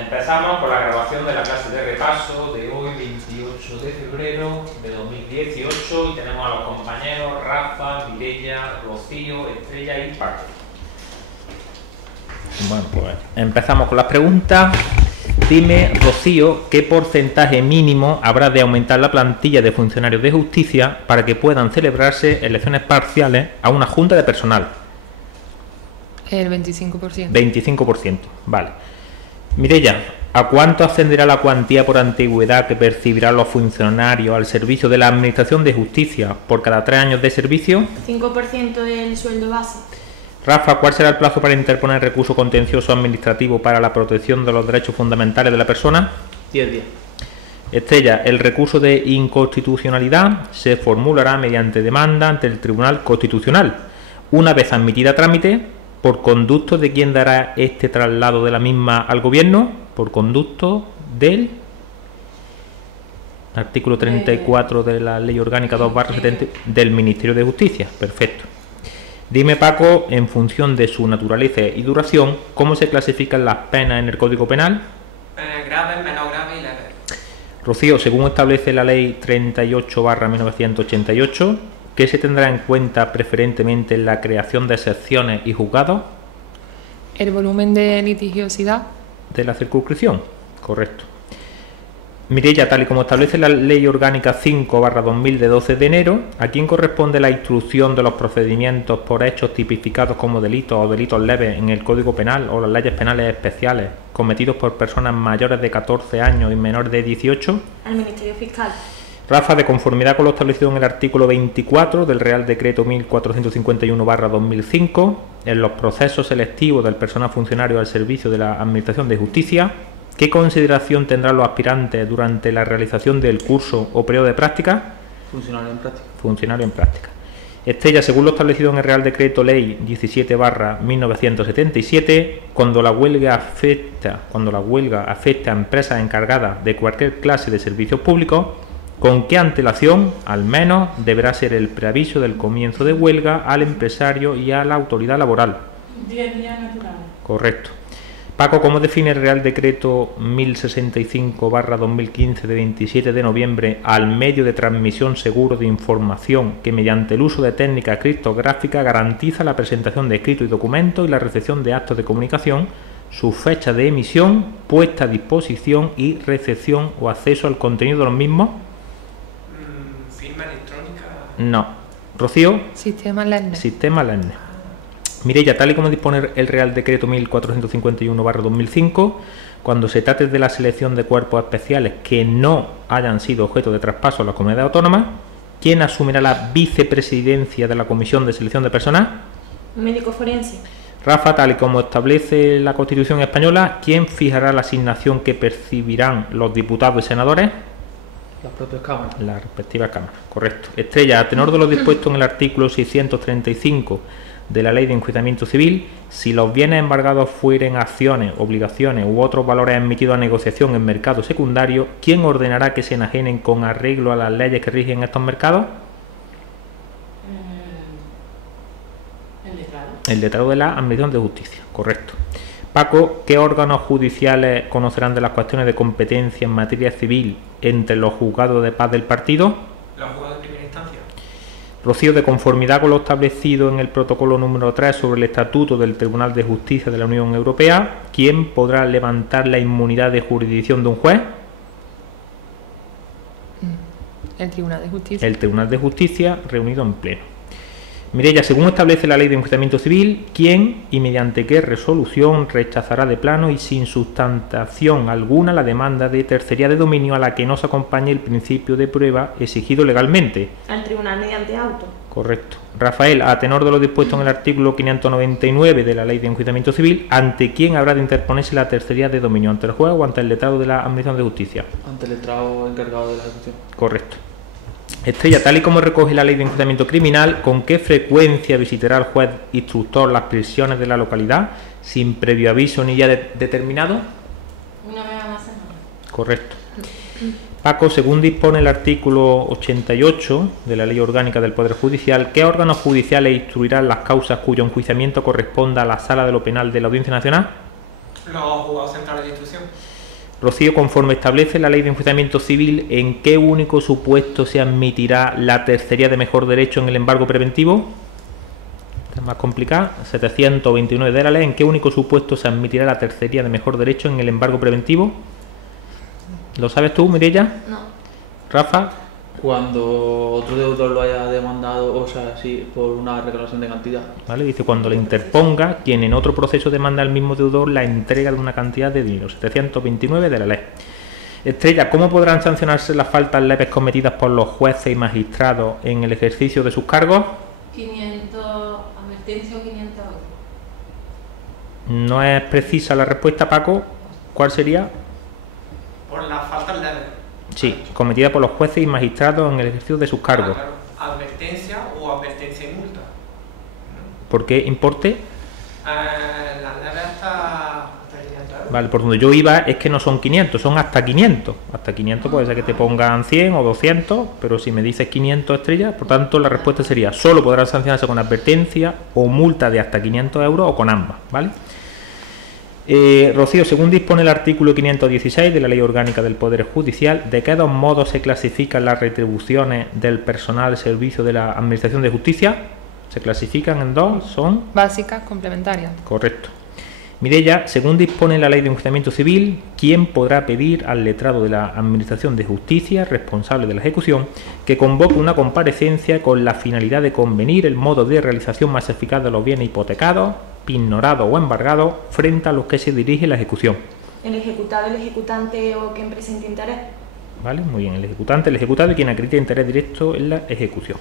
Empezamos con la grabación de la clase de repaso de hoy, 28 de febrero de 2018, y tenemos a los compañeros Rafa, Mireia, Rocío, Estrella y Paco. Bueno, pues empezamos con las preguntas. Dime, Rocío, ¿qué porcentaje mínimo habrá de aumentar la plantilla de funcionarios de justicia para que puedan celebrarse elecciones parciales a una junta de personal? El 25%. 25%, vale. Mireia, ¿a cuánto ascenderá la cuantía por antigüedad que percibirán los funcionarios al servicio de la Administración de Justicia por cada 3 años de servicio? 5% del sueldo base. Rafa, ¿cuál será el plazo para interponer recurso contencioso administrativo para la protección de los derechos fundamentales de la persona? 10 días. Estrella, el recurso de inconstitucionalidad se formulará mediante demanda ante el Tribunal Constitucional. Una vez admitida a trámite, ¿por conducto de quién dará este traslado de la misma al Gobierno? Por conducto del artículo 34 de la Ley Orgánica 2/70 del Ministerio de Justicia. Perfecto. Dime, Paco, en función de su naturaleza y duración, ¿cómo se clasifican las penas en el Código Penal? Graves, menos graves y leves. Rocío, según establece la Ley 38/1988, ¿qué se tendrá en cuenta preferentemente en la creación de secciones y juzgados? El volumen de litigiosidad. De la circunscripción, correcto. Mireia, tal y como establece la Ley Orgánica 5/2000 de 12 de enero, ¿a quién corresponde la instrucción de los procedimientos por hechos tipificados como delitos o delitos leves en el Código Penal o las leyes penales especiales cometidos por personas mayores de 14 años y menores de 18? Al Ministerio Fiscal. Rafa, de conformidad con lo establecido en el artículo 24 del Real Decreto 1451/2005, en los procesos selectivos del personal funcionario al servicio de la Administración de Justicia, ¿qué consideración tendrán los aspirantes durante la realización del curso o periodo de práctica? Funcionario en práctica. Funcionario en práctica. Estrella, según lo establecido en el Real Decreto Ley 17/1977, cuando la huelga afecta a empresas encargadas de cualquier clase de servicios públicos, ¿con qué antelación, al menos, deberá ser el preaviso del comienzo de huelga al empresario y a la autoridad laboral? 10 días naturales. Correcto. Paco, ¿cómo define el Real Decreto 1065/2015 de 27 de noviembre al medio de transmisión seguro de información que mediante el uso de técnicas criptográficas garantiza la presentación de escritos y documentos y la recepción de actos de comunicación, su fecha de emisión, puesta a disposición y recepción o acceso al contenido de los mismos? Firma electrónica. No. Rocío. Sistema LERNE. Sistema LERNE. Mireia, tal y como dispone el Real Decreto 1451/2005, cuando se trate de la selección de cuerpos especiales que no hayan sido objeto de traspaso a las comunidades autónomas, ¿quién asumirá la vicepresidencia de la Comisión de Selección de Personal? Médico forense. Rafa, tal y como establece la Constitución española, ¿quién fijará la asignación que percibirán los diputados y senadores? Las propias cámaras. Las respectivas cámaras, correcto. Estrella, a tenor de lo dispuesto en el artículo 635 de la Ley de Enjuiciamiento Civil, si los bienes embargados fueren acciones, obligaciones u otros valores emitidos a negociación en mercado secundario, ¿quién ordenará que se enajenen con arreglo a las leyes que rigen estos mercados? El letrado. El letrado de la Administración de Justicia, correcto. Paco, ¿qué órganos judiciales conocerán de las cuestiones de competencia en materia civil entre los juzgados de paz del partido? Los juzgados de primera instancia. Rocío, de conformidad con lo establecido en el protocolo número 3 sobre el Estatuto del Tribunal de Justicia de la Unión Europea, ¿quién podrá levantar la inmunidad de jurisdicción de un juez? El Tribunal de Justicia. El Tribunal de Justicia reunido en pleno. Mireia, según establece la Ley de Enjuiciamiento Civil, ¿quién y mediante qué resolución rechazará de plano y sin sustentación alguna la demanda de tercería de dominio a la que no se acompañe el principio de prueba exigido legalmente? Al tribunal mediante auto. Correcto. Rafael, a tenor de lo dispuesto en el artículo 599 de la Ley de Enjuiciamiento Civil, ¿ante quién habrá de interponerse la tercería de dominio? ¿Ante el juez o ante el letrado de la Administración de Justicia? Ante el letrado encargado de la ejecución. Correcto. Estrella, tal y como recoge la Ley de Enjuiciamiento Criminal, ¿con qué frecuencia visitará el juez instructor las prisiones de la localidad sin previo aviso ni ya determinado? Una vez a la semana. Correcto. Paco, según dispone el artículo 88 de la Ley Orgánica del Poder Judicial, ¿qué órganos judiciales instruirán las causas cuyo enjuiciamiento corresponda a la Sala de lo Penal de la Audiencia Nacional? Los juzgados centrales de instrucción. Rocío, conforme establece la Ley de Enjuiciamiento Civil, ¿en qué único supuesto se admitirá la tercería de mejor derecho en el embargo preventivo? Esta es más complicada. 729 de la ley. ¿En qué único supuesto se admitirá la tercería de mejor derecho en el embargo preventivo? ¿Lo sabes tú, Mireia? No. Rafa. Cuando otro deudor lo haya demandado, o sea, sí, por una reclamación de cantidad. ¿Vale? Dice cuando le interponga quien en otro proceso demanda al mismo deudor la entrega de una cantidad de dinero. 729 de la ley. Estrella, ¿cómo podrán sancionarse las faltas leves cometidas por los jueces y magistrados en el ejercicio de sus cargos? 500, advertencia o 500 euros. No es precisa la respuesta, Paco. ¿Cuál sería? Por las faltas leves. Sí, cometida por los jueces y magistrados en el ejercicio de sus cargos. Claro. Advertencia o advertencia y multa. ¿Por qué importe? Las leves hasta 500 euros. Vale, por donde yo iba es que no son 500, son hasta 500. Hasta 500 puede ser que te pongan 100 o 200, pero si me dices 500 estrellas, por tanto la respuesta sería solo podrán sancionarse con advertencia o multa de hasta 500 euros o con ambas, ¿vale? Rocío, según dispone el artículo 516 de la Ley Orgánica del Poder Judicial, ¿de qué dos modos se clasifican las retribuciones del personal al servicio de la Administración de Justicia? Se clasifican en dos, son... Básicas, complementarias. Correcto. Mireia, según dispone la Ley de Enjuiciamiento Civil, ¿quién podrá pedir al letrado de la Administración de Justicia, responsable de la ejecución, que convoque una comparecencia con la finalidad de convenir el modo de realización más eficaz de los bienes hipotecados, ignorados o embargados, frente a los que se dirige la ejecución? El ejecutado, el ejecutante o quien presente interés. Vale, muy bien. El ejecutante, el ejecutado y quien acredite interés directo en la ejecución.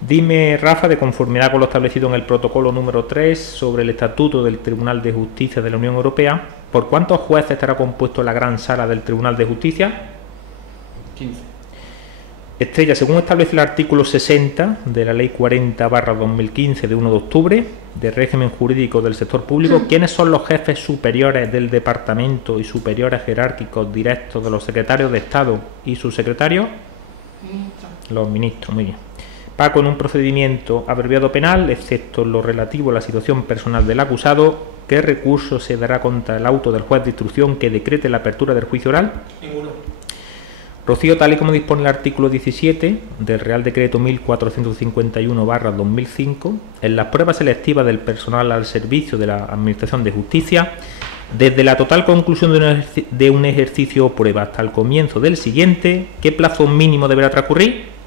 Dime, Rafa, de conformidad con lo establecido en el protocolo número 3 sobre el Estatuto del Tribunal de Justicia de la Unión Europea, ¿por cuántos jueces estará compuesto la gran sala del Tribunal de Justicia? 15. Estrella, según establece el artículo 60 de la Ley 40/2015 de 1 de octubre de régimen jurídico del sector público, ¿quiénes son los jefes superiores del departamento y superiores jerárquicos directos de los secretarios de Estado y sus secretarios? Los ministros, muy bien. Paco, en un procedimiento abreviado penal, excepto lo relativo a la situación personal del acusado, ¿qué recurso se dará contra el auto del juez de instrucción que decrete la apertura del juicio oral? Ninguno. Rocío, tal y como dispone el artículo 17 del Real Decreto 1451/2005, en las pruebas selectivas del personal al servicio de la Administración de Justicia, desde la total conclusión de un ejercicio o prueba hasta el comienzo del siguiente, ¿qué plazo mínimo deberá transcurrir?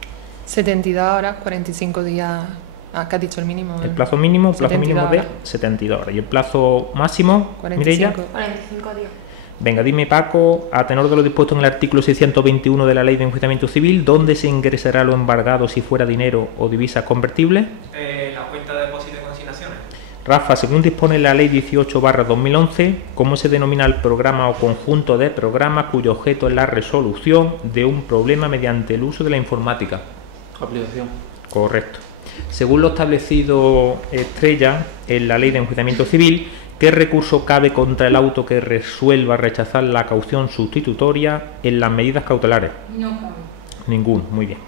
72 horas, 45 días. ¿Qué has dicho el mínimo? El plazo mínimo, 72 de horas. 72 horas. ¿Y el plazo máximo, 45. Mireia? 45 días. Venga, dime, Paco, a tenor de lo dispuesto en el artículo 621 de la Ley de Enjuiciamiento Civil, ¿dónde se ingresará lo embargado si fuera dinero o divisas convertibles? La cuenta de depósito y consignaciones. Rafa, según dispone la Ley 18/2011, ¿cómo se denomina el programa o conjunto de programas cuyo objeto es la resolución de un problema mediante el uso de la informática? Aplicación. Correcto. Según lo establecido, Estrella, en la Ley de Enjuiciamiento Civil, ¿qué recurso cabe contra el auto que resuelva rechazar la caución sustitutoria en las medidas cautelares? No cabe. Ninguno, muy bien.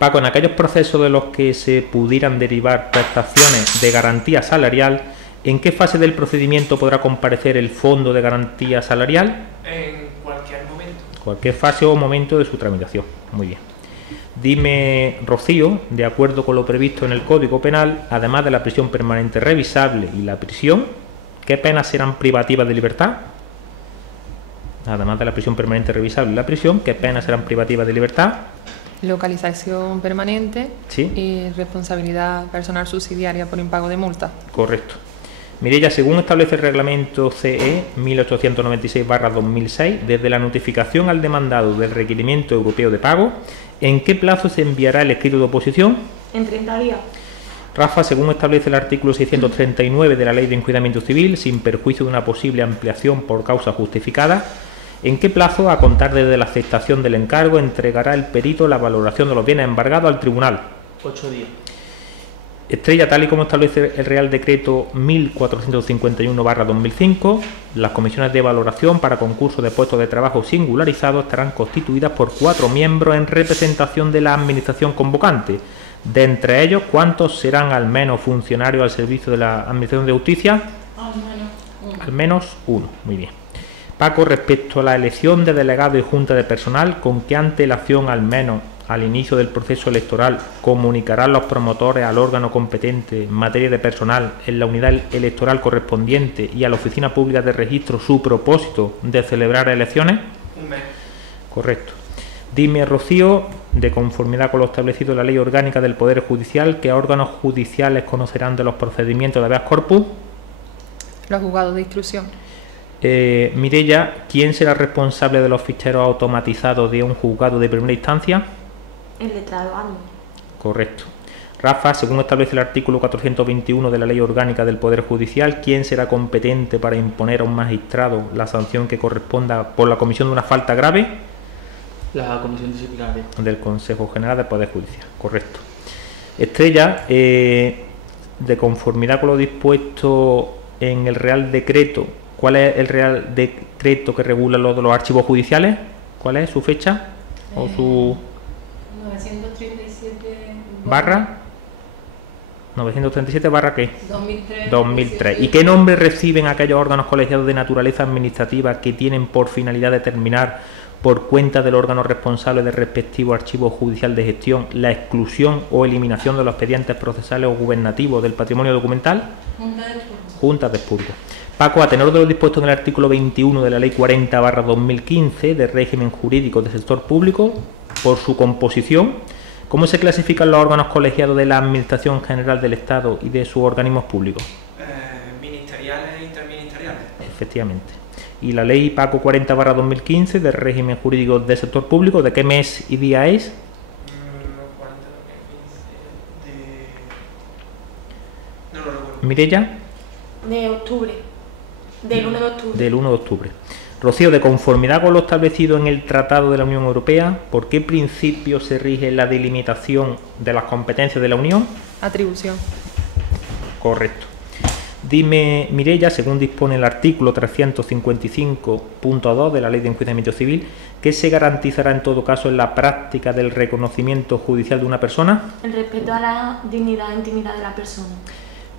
Paco, en aquellos procesos de los que se pudieran derivar prestaciones de garantía salarial, ¿en qué fase del procedimiento podrá comparecer el Fondo de Garantía Salarial? En cualquier momento. Cualquier fase o momento de su tramitación. Muy bien. Dime, Rocío, de acuerdo con lo previsto en el Código Penal, además de la prisión permanente revisable y la prisión, ¿qué penas serán privativas de libertad? Además de la prisión permanente revisable y la prisión, ¿qué penas serán privativas de libertad? Localización permanente. Sí. Y responsabilidad personal subsidiaria por impago de multa. Correcto. Mireia, según establece el reglamento CE 1896/2006, desde la notificación al demandado del requerimiento europeo de pago, ¿en qué plazo se enviará el escrito de oposición? En 30 días. Rafa, según establece el artículo 639 de la Ley de Enjuiciamiento Civil, sin perjuicio de una posible ampliación por causa justificada, ¿en qué plazo, a contar desde la aceptación del encargo, entregará el perito la valoración de los bienes embargados al tribunal? 8 días. Estrella, tal y como establece el Real Decreto 1451/2005, las comisiones de valoración para concurso de puestos de trabajo singularizados estarán constituidas por 4 miembros en representación de la administración convocante. De entre ellos, ¿cuántos serán al menos funcionarios al servicio de la Administración de Justicia? Al menos. Al menos uno. Muy bien. Paco, respecto a la elección de delegado y junta de personal, ¿con qué antelación, al menos al inicio del proceso electoral, comunicarán los promotores al órgano competente en materia de personal en la unidad electoral correspondiente y a la Oficina Pública de Registro su propósito de celebrar elecciones? Un mes. Correcto. Dime, Rocío, de conformidad con lo establecido en la Ley Orgánica del Poder Judicial, ¿qué órganos judiciales conocerán de los procedimientos de habeas corpus? Los juzgados de instrucción. Mireia, ¿quién será responsable de los ficheros automatizados de un juzgado de primera instancia? El letrado ADME. Correcto. Rafa, según establece el artículo 421 de la Ley Orgánica del Poder Judicial, ¿quién será competente para imponer a un magistrado la sanción que corresponda por la comisión de una falta grave? La comisión disciplinaria. Del Consejo General del Poder Judicial. Correcto. Estrella, de conformidad con lo dispuesto en el Real Decreto, ¿cuál es el Real Decreto que regula lo de los archivos judiciales? ¿Cuál es su fecha? ¿O su 937 barra? 937 barra ¿qué? 2003. 2003. ¿Y qué nombre reciben aquellos órganos colegiados de naturaleza administrativa que tienen por finalidad determinar, por cuenta del órgano responsable del respectivo archivo judicial de gestión, la exclusión o eliminación de los expedientes procesales o gubernativos del patrimonio documental? Junta de Expurgo. Junta de Expurgo. Paco, a tenor de lo dispuesto en el artículo 21 de la Ley 40/2015 de régimen jurídico del sector público, por su composición, ¿cómo se clasifican los órganos colegiados de la Administración General del Estado y de sus organismos públicos? Ministeriales e interministeriales. Efectivamente. ¿Y la Ley Paco 40/2015 de régimen jurídico del sector público, de qué mes y día es? 40/2015 no lo recuerdo. Mireia. De octubre. Del 1 de octubre. Del 1 de octubre. Rocío, de conformidad con lo establecido en el Tratado de la Unión Europea, ¿por qué principio se rige la delimitación de las competencias de la Unión? Atribución. Correcto. Dime, Mireia, según dispone el artículo 355.2 de la Ley de Enjuiciamiento Civil, ¿qué se garantizará en todo caso en la práctica del reconocimiento judicial de una persona? El respeto a la dignidad e intimidad de la persona.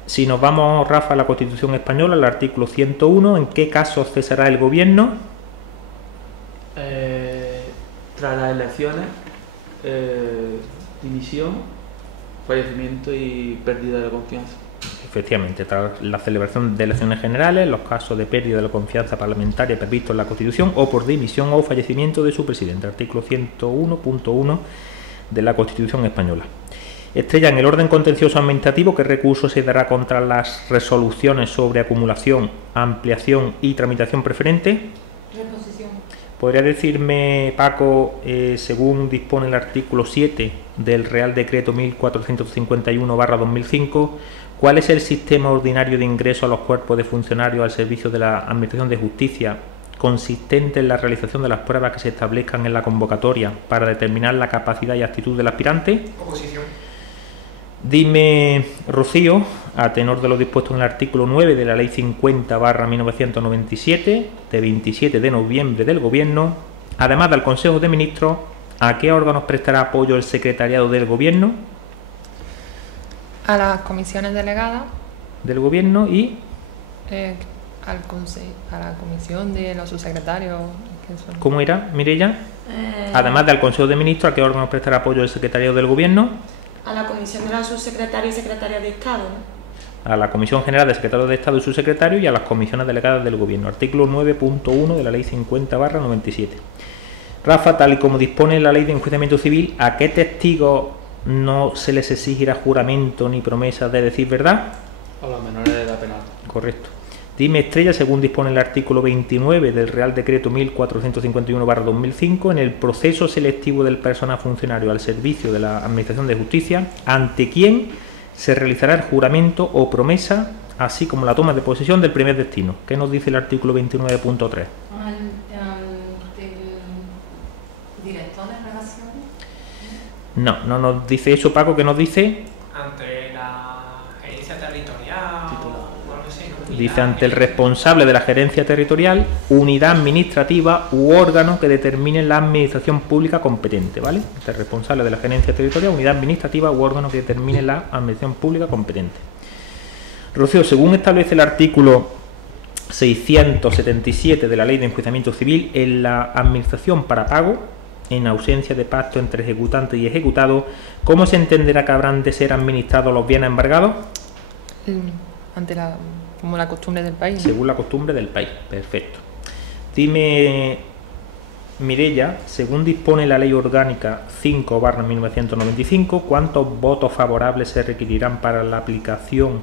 Si nos vamos, Rafa, a la Constitución Española, el artículo 101, ¿en qué casos cesará el gobierno? Tras las elecciones, dimisión, fallecimiento y pérdida de la confianza. Efectivamente, tras la celebración de elecciones generales, los casos de pérdida de la confianza parlamentaria previstos en la Constitución o por dimisión o fallecimiento de su presidente, artículo 101.1 de la Constitución Española. Estrella, en el orden contencioso administrativo, ¿qué recurso se dará contra las resoluciones sobre acumulación, ampliación y tramitación preferente? Reposición. ¿Podría decirme, Paco, según dispone el artículo 7 del Real Decreto 1451/2005, cuál es el sistema ordinario de ingreso a los cuerpos de funcionarios al servicio de la Administración de Justicia, consistente en la realización de las pruebas que se establezcan en la convocatoria para determinar la capacidad y actitud del aspirante? Oposición. Dime, Rocío, a tenor de lo dispuesto en el artículo 9 de la Ley 50/1997, de 27 de noviembre del Gobierno, además del Consejo de Ministros, ¿a qué órganos prestará apoyo el Secretariado del Gobierno? A las comisiones delegadas, Del Gobierno y... a la comisión de los subsecretarios. Que son... ¿Cómo era, Mireia? Además del Consejo de Ministros, ¿a qué órganos prestará apoyo el Secretariado del Gobierno? A la comisión de la subsecretaria y secretaria de Estado, ¿no? A la Comisión General de Secretarios de Estado y su secretario y a las comisiones delegadas del Gobierno. Artículo 9.1 de la Ley 50/97. Rafa, tal y como dispone la Ley de Enjuiciamiento Civil, ¿a qué testigos no se les exigirá juramento ni promesa de decir verdad? A los menores de edad penal. Correcto. Dime, Estrella, según dispone el artículo 29 del Real Decreto 1451/2005, en el proceso selectivo del personal funcionario al servicio de la Administración de Justicia, ¿ante quién se realizará el juramento o promesa, así como la toma de posesión del primer destino? ¿Qué nos dice el artículo 29.3? Al del director de relaciones. No nos dice eso, Paco. ¿Qué nos dice? Ante la gerencia territorial o algo así, ¿no? Dice ante el responsable de la gerencia territorial, unidad administrativa u órgano que determine la administración pública competente, ¿vale? Ante el responsable de la gerencia territorial, unidad administrativa u órgano que determine la administración pública competente. Rocío, según establece el artículo 677 de la Ley de Enjuiciamiento Civil, en la administración para pago, en ausencia de pacto entre ejecutante y ejecutado, ¿cómo se entenderá que habrán de ser administrados los bienes embargados? Como la costumbre del país, ¿no? Según la costumbre del país. Perfecto. Dime, Mireia, según dispone la Ley Orgánica 5/1995, ¿cuántos votos favorables se requerirán para la aplicación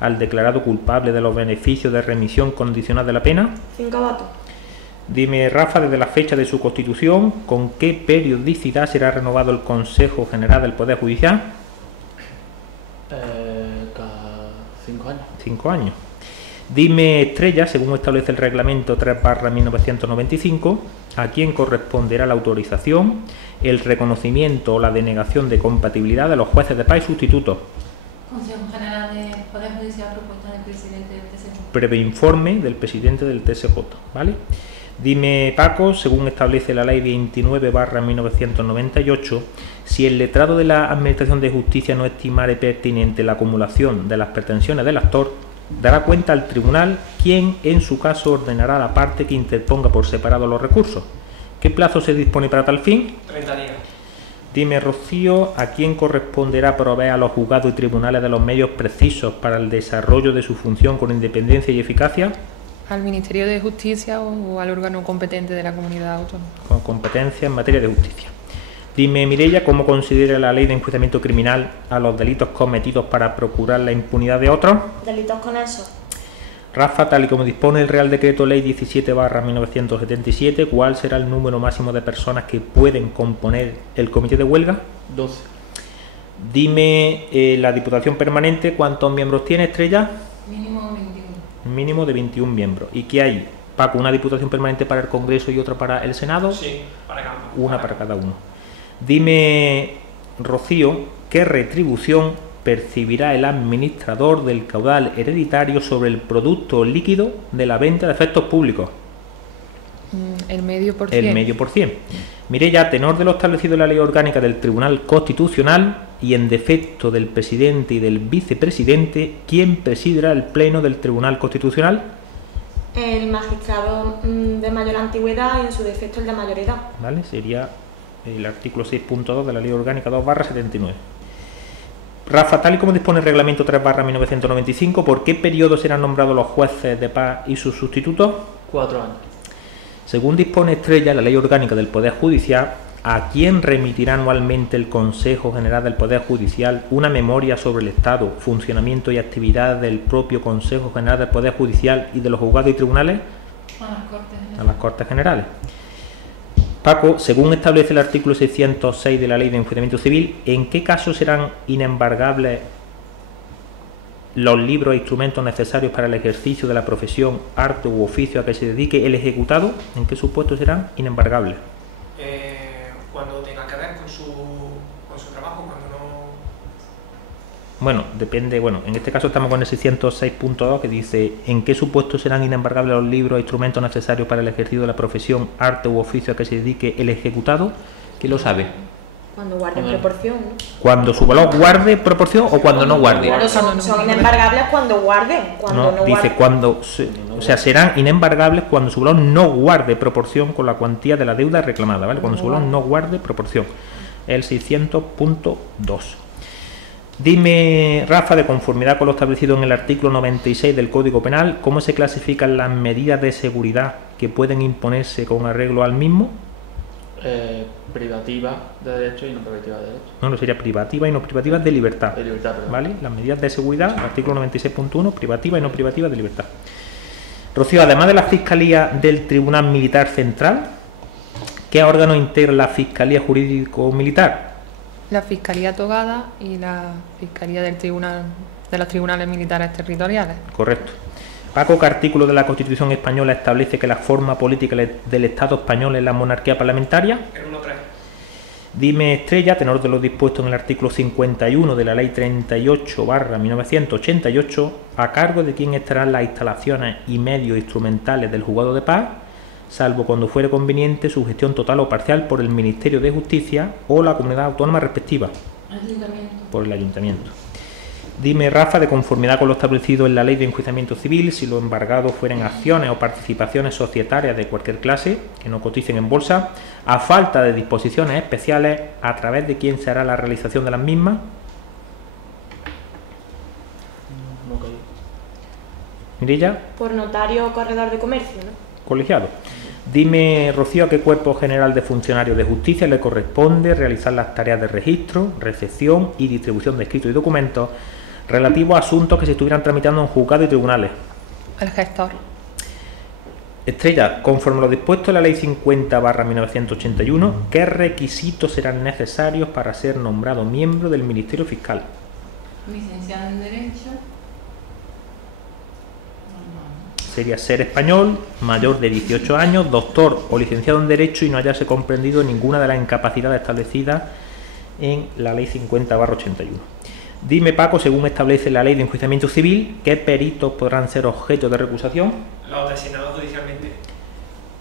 al declarado culpable de los beneficios de remisión condicional de la pena? 5 votos. Dime, Rafa, desde la fecha de su constitución, ¿con qué periodicidad será renovado el Consejo General del Poder Judicial? Cada 5 años. 5 años. Dime, Estrella, según establece el reglamento 3/1995, ¿a quién corresponderá la autorización, el reconocimiento o la denegación de compatibilidad de los jueces de paz y sustitutos? Consejo General del Poder Judicial, propuesta del presidente del TSJ. Breve informe del presidente del TSJ, ¿vale? Dime, Paco, según establece la Ley 29/1998, si el letrado de la Administración de Justicia no estimare pertinente la acumulación de las pretensiones del actor, dará cuenta al tribunal, quien en su caso ordenará a la parte que interponga por separado los recursos. ¿Qué plazo se dispone para tal fin? 30 días. Dime, Rocío, ¿a quién corresponderá proveer a los juzgados y tribunales de los medios precisos para el desarrollo de su función con independencia y eficacia? Al Ministerio de Justicia o al órgano competente de la comunidad autónoma. Con competencia en materia de justicia. Dime, Mireia, ¿cómo considera la Ley de Enjuiciamiento Criminal a los delitos cometidos para procurar la impunidad de otros? Delitos conexos. Rafa, tal y como dispone el Real Decreto Ley 17/1977, ¿cuál será el número máximo de personas que pueden componer el comité de huelga? 12. Dime, la Diputación Permanente, ¿cuántos miembros tiene, Estrella? Mínimo 21. Mínimo de 21 miembros. ¿Y qué hay, Paco? ¿Una Diputación Permanente para el Congreso y otra para el Senado? Sí, para cada uno. Una para cada uno. Dime, Rocío, ¿qué retribución percibirá el administrador del caudal hereditario sobre el producto líquido de la venta de efectos públicos? El medio por El cien. medio por cien. Mireia, a tenor de lo establecido en la Ley Orgánica del Tribunal Constitucional y en defecto del presidente y del vicepresidente, ¿quién presidirá el Pleno del Tribunal Constitucional? El magistrado de mayor antigüedad y en su defecto el de mayor edad. ¿Vale? Sería el artículo 6.2 de la Ley Orgánica 2/79. Rafa, tal y como dispone el reglamento 3/1995, ¿por qué periodo serán nombrados los jueces de paz y sus sustitutos? 4 años. Según dispone Estrella, la Ley Orgánica del Poder Judicial, ¿a quién remitirá anualmente el Consejo General del Poder Judicial una memoria sobre el estado, funcionamiento y actividad del propio Consejo General del Poder Judicial y de los juzgados y tribunales? A las Cortes A las Cortes Generales. Paco, según establece el artículo 606 de la Ley de Enjuiciamiento Civil, ¿en qué casos serán inembargables los libros e instrumentos necesarios para el ejercicio de la profesión, arte u oficio a que se dedique el ejecutado? ¿En qué supuestos serán inembargables? Cuando tenga que ver con su trabajo, cuando no... Bueno, depende, en este caso estamos con el 606.2 que dice ¿en qué supuestos serán inembargables los libros e instrumentos necesarios para el ejercicio de la profesión, arte u oficio a que se dedique el ejecutado? ¿Quién lo sabe? Cuando guarden proporción, ¿no? ¿Cuando su valor guarde proporción o cuando no guarde? Claro, son inembargables cuando guarden. Cuando no dice guarden. cuando, o sea, serán inembargables cuando su valor no guarde proporción con la cuantía de la deuda reclamada, ¿vale? Cuando su valor no guarde proporción. El 600.2. Dime, Rafa, de conformidad con lo establecido en el artículo 96 del Código Penal, ¿cómo se clasifican las medidas de seguridad que pueden imponerse con arreglo al mismo? Privativa de derecho y no privativa de derecho. No sería privativa y no privativa de libertad. De libertad, perdón. ¿Vale? Las medidas de seguridad, artículo 96.1, privativa y no privativa de libertad. Rocío, además de la Fiscalía del Tribunal Militar Central, ¿qué órgano integra la Fiscalía Jurídico-Militar? La Fiscalía Togada y la Fiscalía del Tribunal de los Tribunales Militares Territoriales. Correcto. Paco, ¿qué artículo de la Constitución española establece que la forma política del Estado español es la monarquía parlamentaria? El 1-3. Dime, Estrella, a tenor de lo dispuesto en el artículo 51 de la Ley 38/1988, ¿a cargo de quién estarán las instalaciones y medios instrumentales del juzgado de paz, salvo cuando fuere conveniente su gestión total o parcial por el Ministerio de Justicia o la comunidad autónoma respectiva? Ayuntamiento. Por el Ayuntamiento. Dime, Rafa, de conformidad con lo establecido en la Ley de Enjuiciamiento Civil, si lo embargado fueran acciones o participaciones societarias de cualquier clase que no coticen en bolsa, a falta de disposiciones especiales, ¿a través de quién se hará la realización de las mismas? No caí. Mirella, Por notario o corredor de comercio, ¿no? colegiado. Dime, Rocío, a qué cuerpo general de funcionarios de justicia le corresponde realizar las tareas de registro, recepción y distribución de escritos y documentos relativos a asuntos que se estuvieran tramitando en juzgados y tribunales. El gestor. Estrella, conforme a lo dispuesto en la Ley 50/1981, ¿qué requisitos serán necesarios para ser nombrado miembro del Ministerio Fiscal? Licenciado en Derecho. Sería ser español, mayor de 18 años, doctor o licenciado en Derecho y no hayarse comprendido ninguna de las incapacidades establecidas en la Ley 50/81. Dime, Paco, según establece la Ley de Enjuiciamiento Civil, ¿qué peritos podrán ser objeto de recusación? Los designados judicialmente.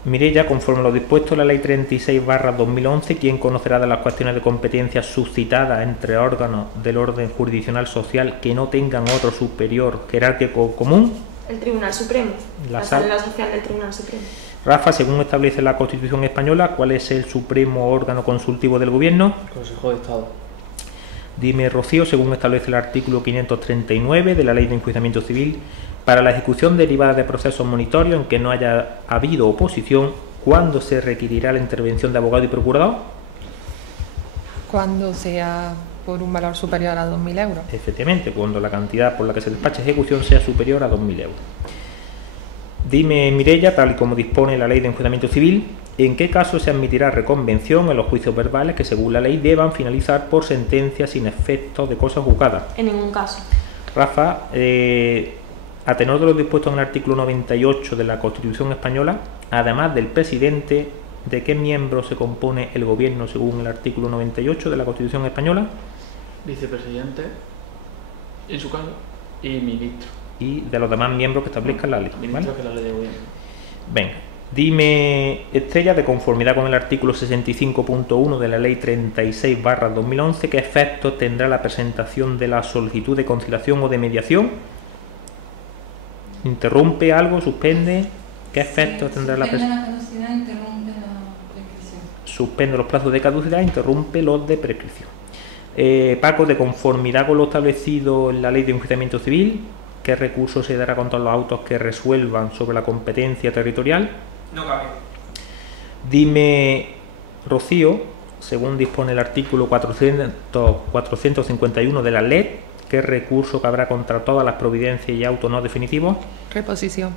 Mirella, conforme a lo dispuesto en la Ley 36/2011, ¿quién conocerá de las cuestiones de competencia suscitadas entre órganos del orden jurisdiccional social que no tengan otro superior jerárquico común? El Tribunal Supremo. La La sala. sala social del Tribunal Supremo. Rafa, según establece la Constitución española, ¿cuál es el supremo órgano consultivo del Gobierno? Consejo de Estado. Dime, Rocío, según establece el artículo 539 de la Ley de Enjuiciamiento Civil, para la ejecución derivada de procesos monitorios en que no haya habido oposición, ¿cuándo se requerirá la intervención de abogado y procurador? Cuando sea por un valor superior a 2.000 euros. Efectivamente, cuando la cantidad por la que se despache ejecución sea superior a 2.000 euros. Dime, Mirella, tal y como dispone la Ley de Enjuiciamiento Civil, ¿en qué caso se admitirá reconvención en los juicios verbales que, según la ley, deban finalizar por sentencia sin efecto de cosas juzgadas? En ningún caso. Rafa, a tenor de lo dispuesto en el artículo 98 de la Constitución española, además del presidente, ¿de qué miembro se compone el Gobierno según el artículo 98 de la Constitución española? Vicepresidente, en su caso, y ministro. Y de los demás miembros que establezcan la ley. Ministro ¿vale? que la ley de gobierno. Venga, dime, Estrella, de conformidad con el artículo 65.1 de la Ley 36/2011, ¿qué efectos tendrá la presentación de la solicitud de conciliación o de mediación? ¿Interrumpe algo? ¿Suspende? ¿Qué efectos tendrá la Suspende presentación? la caducidad, interrumpe la prescripción. Suspende los plazos de caducidad, interrumpe los de prescripción. Paco, de conformidad con lo establecido en la Ley de Enjuiciamiento Civil, ¿qué recurso se dará contra los autos que resuelvan sobre la competencia territorial? No cabe. Dime, Rocío, según dispone el artículo 451 de la ley, ¿qué recurso cabrá contra todas las providencias y autos no definitivos? Reposición.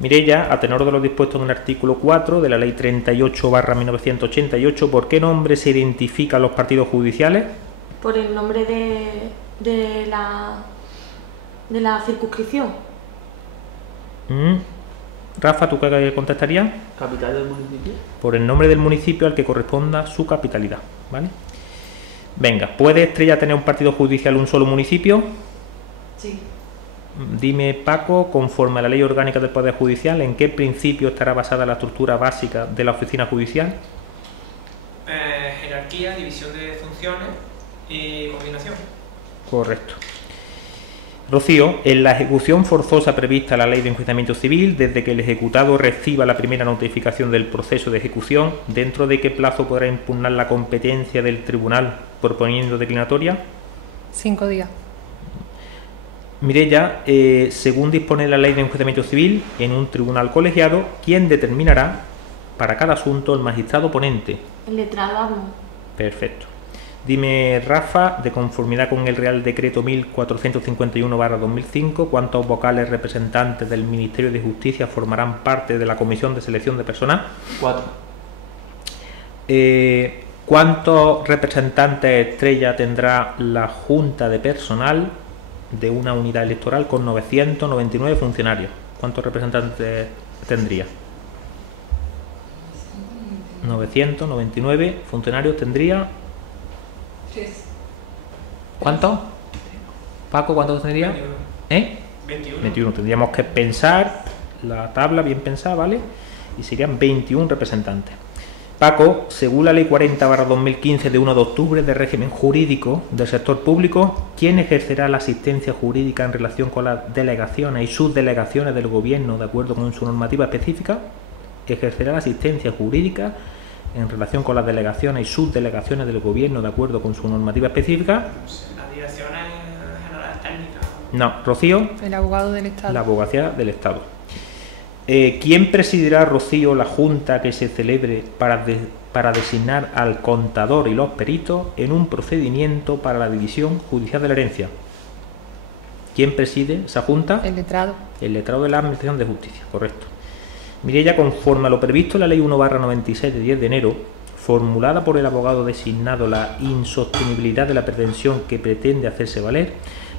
Mirella, a tenor de lo dispuesto en el artículo 4 de la Ley 38/1988, ¿por qué nombre se identifican los partidos judiciales? Por el nombre de la circunscripción. Rafa, ¿tú qué contestarías? Capital del municipio. Por el nombre del municipio al que corresponda su capitalidad, ¿vale? Venga, ¿puede Estrella tener un partido judicial un solo municipio? Sí. Dime, Paco, conforme a la Ley Orgánica del Poder Judicial, ¿en qué principio estará basada la estructura básica de la oficina judicial? Jerarquía, división de funciones y coordinación. Correcto. Rocío, en la ejecución forzosa prevista en la Ley de Enjuiciamiento Civil, desde que el ejecutado reciba la primera notificación del proceso de ejecución, ¿dentro de qué plazo podrá impugnar la competencia del tribunal proponiendo declinatoria? 5 días. Mirella, según dispone la Ley de Enjuiciamiento Civil, en un tribunal colegiado, ¿quién determinará para cada asunto el magistrado ponente? El letrado Admo. Perfecto. Dime, Rafa, de conformidad con el Real Decreto 1451/2005, ¿cuántos vocales representantes del Ministerio de Justicia formarán parte de la Comisión de Selección de Personal? 4. ¿Cuántos representantes estrella tendrá la Junta de Personal de una unidad electoral con 999 funcionarios? ¿Cuántos representantes tendría? 999 funcionarios tendría. 3. ¿Cuántos? Paco, ¿cuántos tendría? 21. 21. Tendríamos que pensar la tabla bien pensada, ¿vale? Y serían 21 representantes. Paco, según la Ley 40/2015 de 1 de octubre de régimen jurídico del sector público, ¿quién ejercerá la asistencia jurídica en relación con las delegaciones y subdelegaciones del Gobierno de acuerdo con su normativa específica? Ejercerá la asistencia jurídica en relación con las delegaciones y subdelegaciones del Gobierno de acuerdo con su normativa específica. Las direcciones generales técnicas. No, Rocío. El abogado del Estado. La abogacía del Estado. ¿Quién presidirá, Rocío, la junta que se celebre para designar al contador y los peritos en un procedimiento para la división judicial de la herencia? ¿Quién preside esa junta? El letrado. El letrado de la Administración de Justicia, correcto. Mireia, conforme a lo previsto en la Ley 1/96 de 10 de enero, formulada por el abogado designado la insostenibilidad de la pretensión que pretende hacerse valer,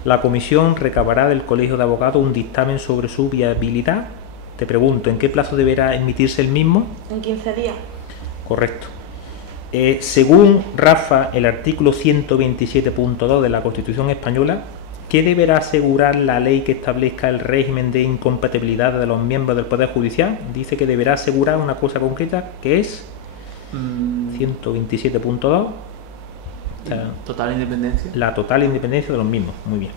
la comisión recabará del Colegio de Abogados un dictamen sobre su viabilidad. Te pregunto, ¿en qué plazo deberá emitirse el mismo? En 15 días. Correcto. Según Rafa, el artículo 127.2 de la Constitución Española, ¿qué deberá asegurar la ley que establezca el régimen de incompatibilidad de los miembros del Poder Judicial? Dice que deberá asegurar una cosa concreta, que es 127.2. Total independencia. La total independencia de los mismos. Muy bien.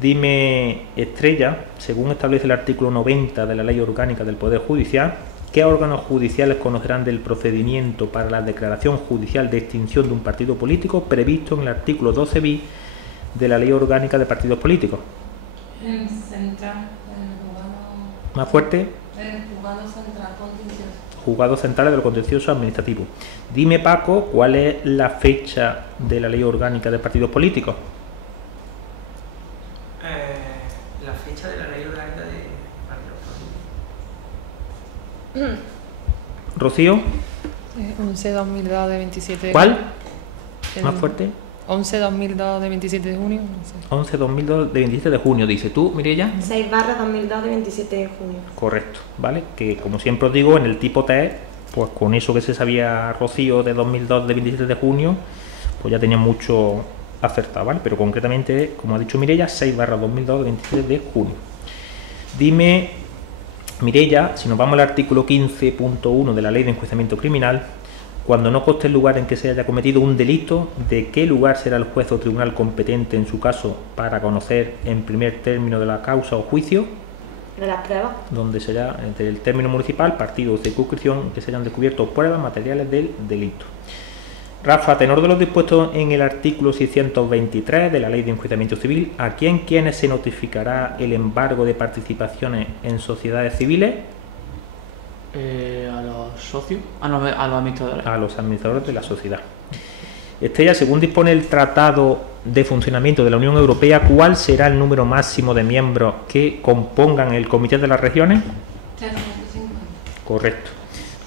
Dime, Estrella, según establece el artículo 90 de la Ley Orgánica del Poder Judicial, ¿qué órganos judiciales conocerán del procedimiento para la declaración judicial de extinción de un partido político previsto en el artículo 12 bis de la Ley Orgánica de Partidos Políticos? El central, el juzgado. ¿Más fuerte? El juzgado central contencioso. Juzgados centrales de lo contencioso administrativo. Dime, Paco, ¿cuál es la fecha de la Ley Orgánica de Partidos Políticos? La fecha de la ley orgánica de partidos políticos. Rocío, 11/2002 de 27. ¿cuál? El ¿Más fuerte? 11/2002 de 27 de junio. No sé. 11/2002 de 27 de junio, dice tú, Mireia. 6/2002 de 27 de junio. Correcto, ¿vale? Que como siempre os digo, en el tipo test, pues con eso que se sabía Rocío de 2002 de 27 de junio, pues ya tenía mucho acertado, ¿vale? Pero concretamente, como ha dicho Mireia, 6/2002 de 27 de junio. Dime, Mireia, si nos vamos al artículo 15.1 de la Ley de Enjuiciamiento Criminal, cuando no conste el lugar en que se haya cometido un delito, ¿de qué lugar será el juez o tribunal competente en su caso para conocer en primer término de la causa o juicio? De las pruebas. Donde será entre el término municipal, partido de circunscripción, que se hayan descubierto pruebas materiales del delito. Rafa, a tenor de los dispuestos en el artículo 623 de la Ley de Enjuiciamiento Civil, ¿a quiénes se notificará el embargo de participaciones en sociedades civiles? A los socios, a los administradores. A los administradores de la sociedad. Estrella, según dispone el Tratado de Funcionamiento de la Unión Europea, ¿cuál será el número máximo de miembros que compongan el Comité de las Regiones? 350. Correcto.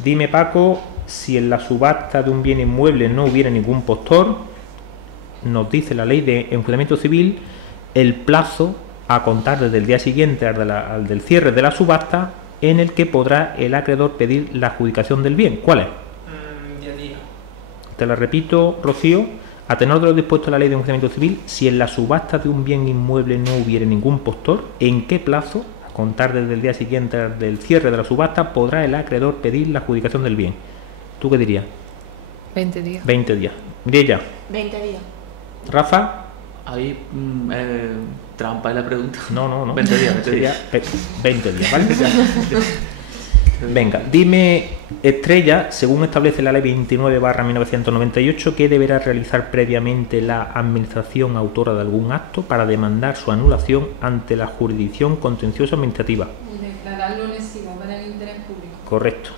Dime, Paco, si en la subasta de un bien inmueble no hubiera ningún postor, nos dice la Ley de Enjuiciamiento Civil, el plazo a contar desde el día siguiente al del cierre de la subasta en el que podrá el acreedor pedir la adjudicación del bien. ¿Cuál es? 10 días. Te la repito, Rocío. A tenor de lo dispuesto en la Ley de Enjuiciamiento Civil, si en la subasta de un bien inmueble no hubiera ningún postor, ¿en qué plazo, a contar desde el día siguiente al del cierre de la subasta, podrá el acreedor pedir la adjudicación del bien? ¿Tú qué dirías? 20 días. 20 días. Mireia. 20 días. Rafa. Ahí, trampa en la pregunta. No. 20 días, 20 Sería días. 20 días, ¿vale? Venga, dime, Estrella, según establece la Ley 29/1998, ¿qué deberá realizar previamente la administración autora de algún acto para demandar su anulación ante la jurisdicción contenciosa administrativa? Declararlo lesivo para el interés público. Correcto.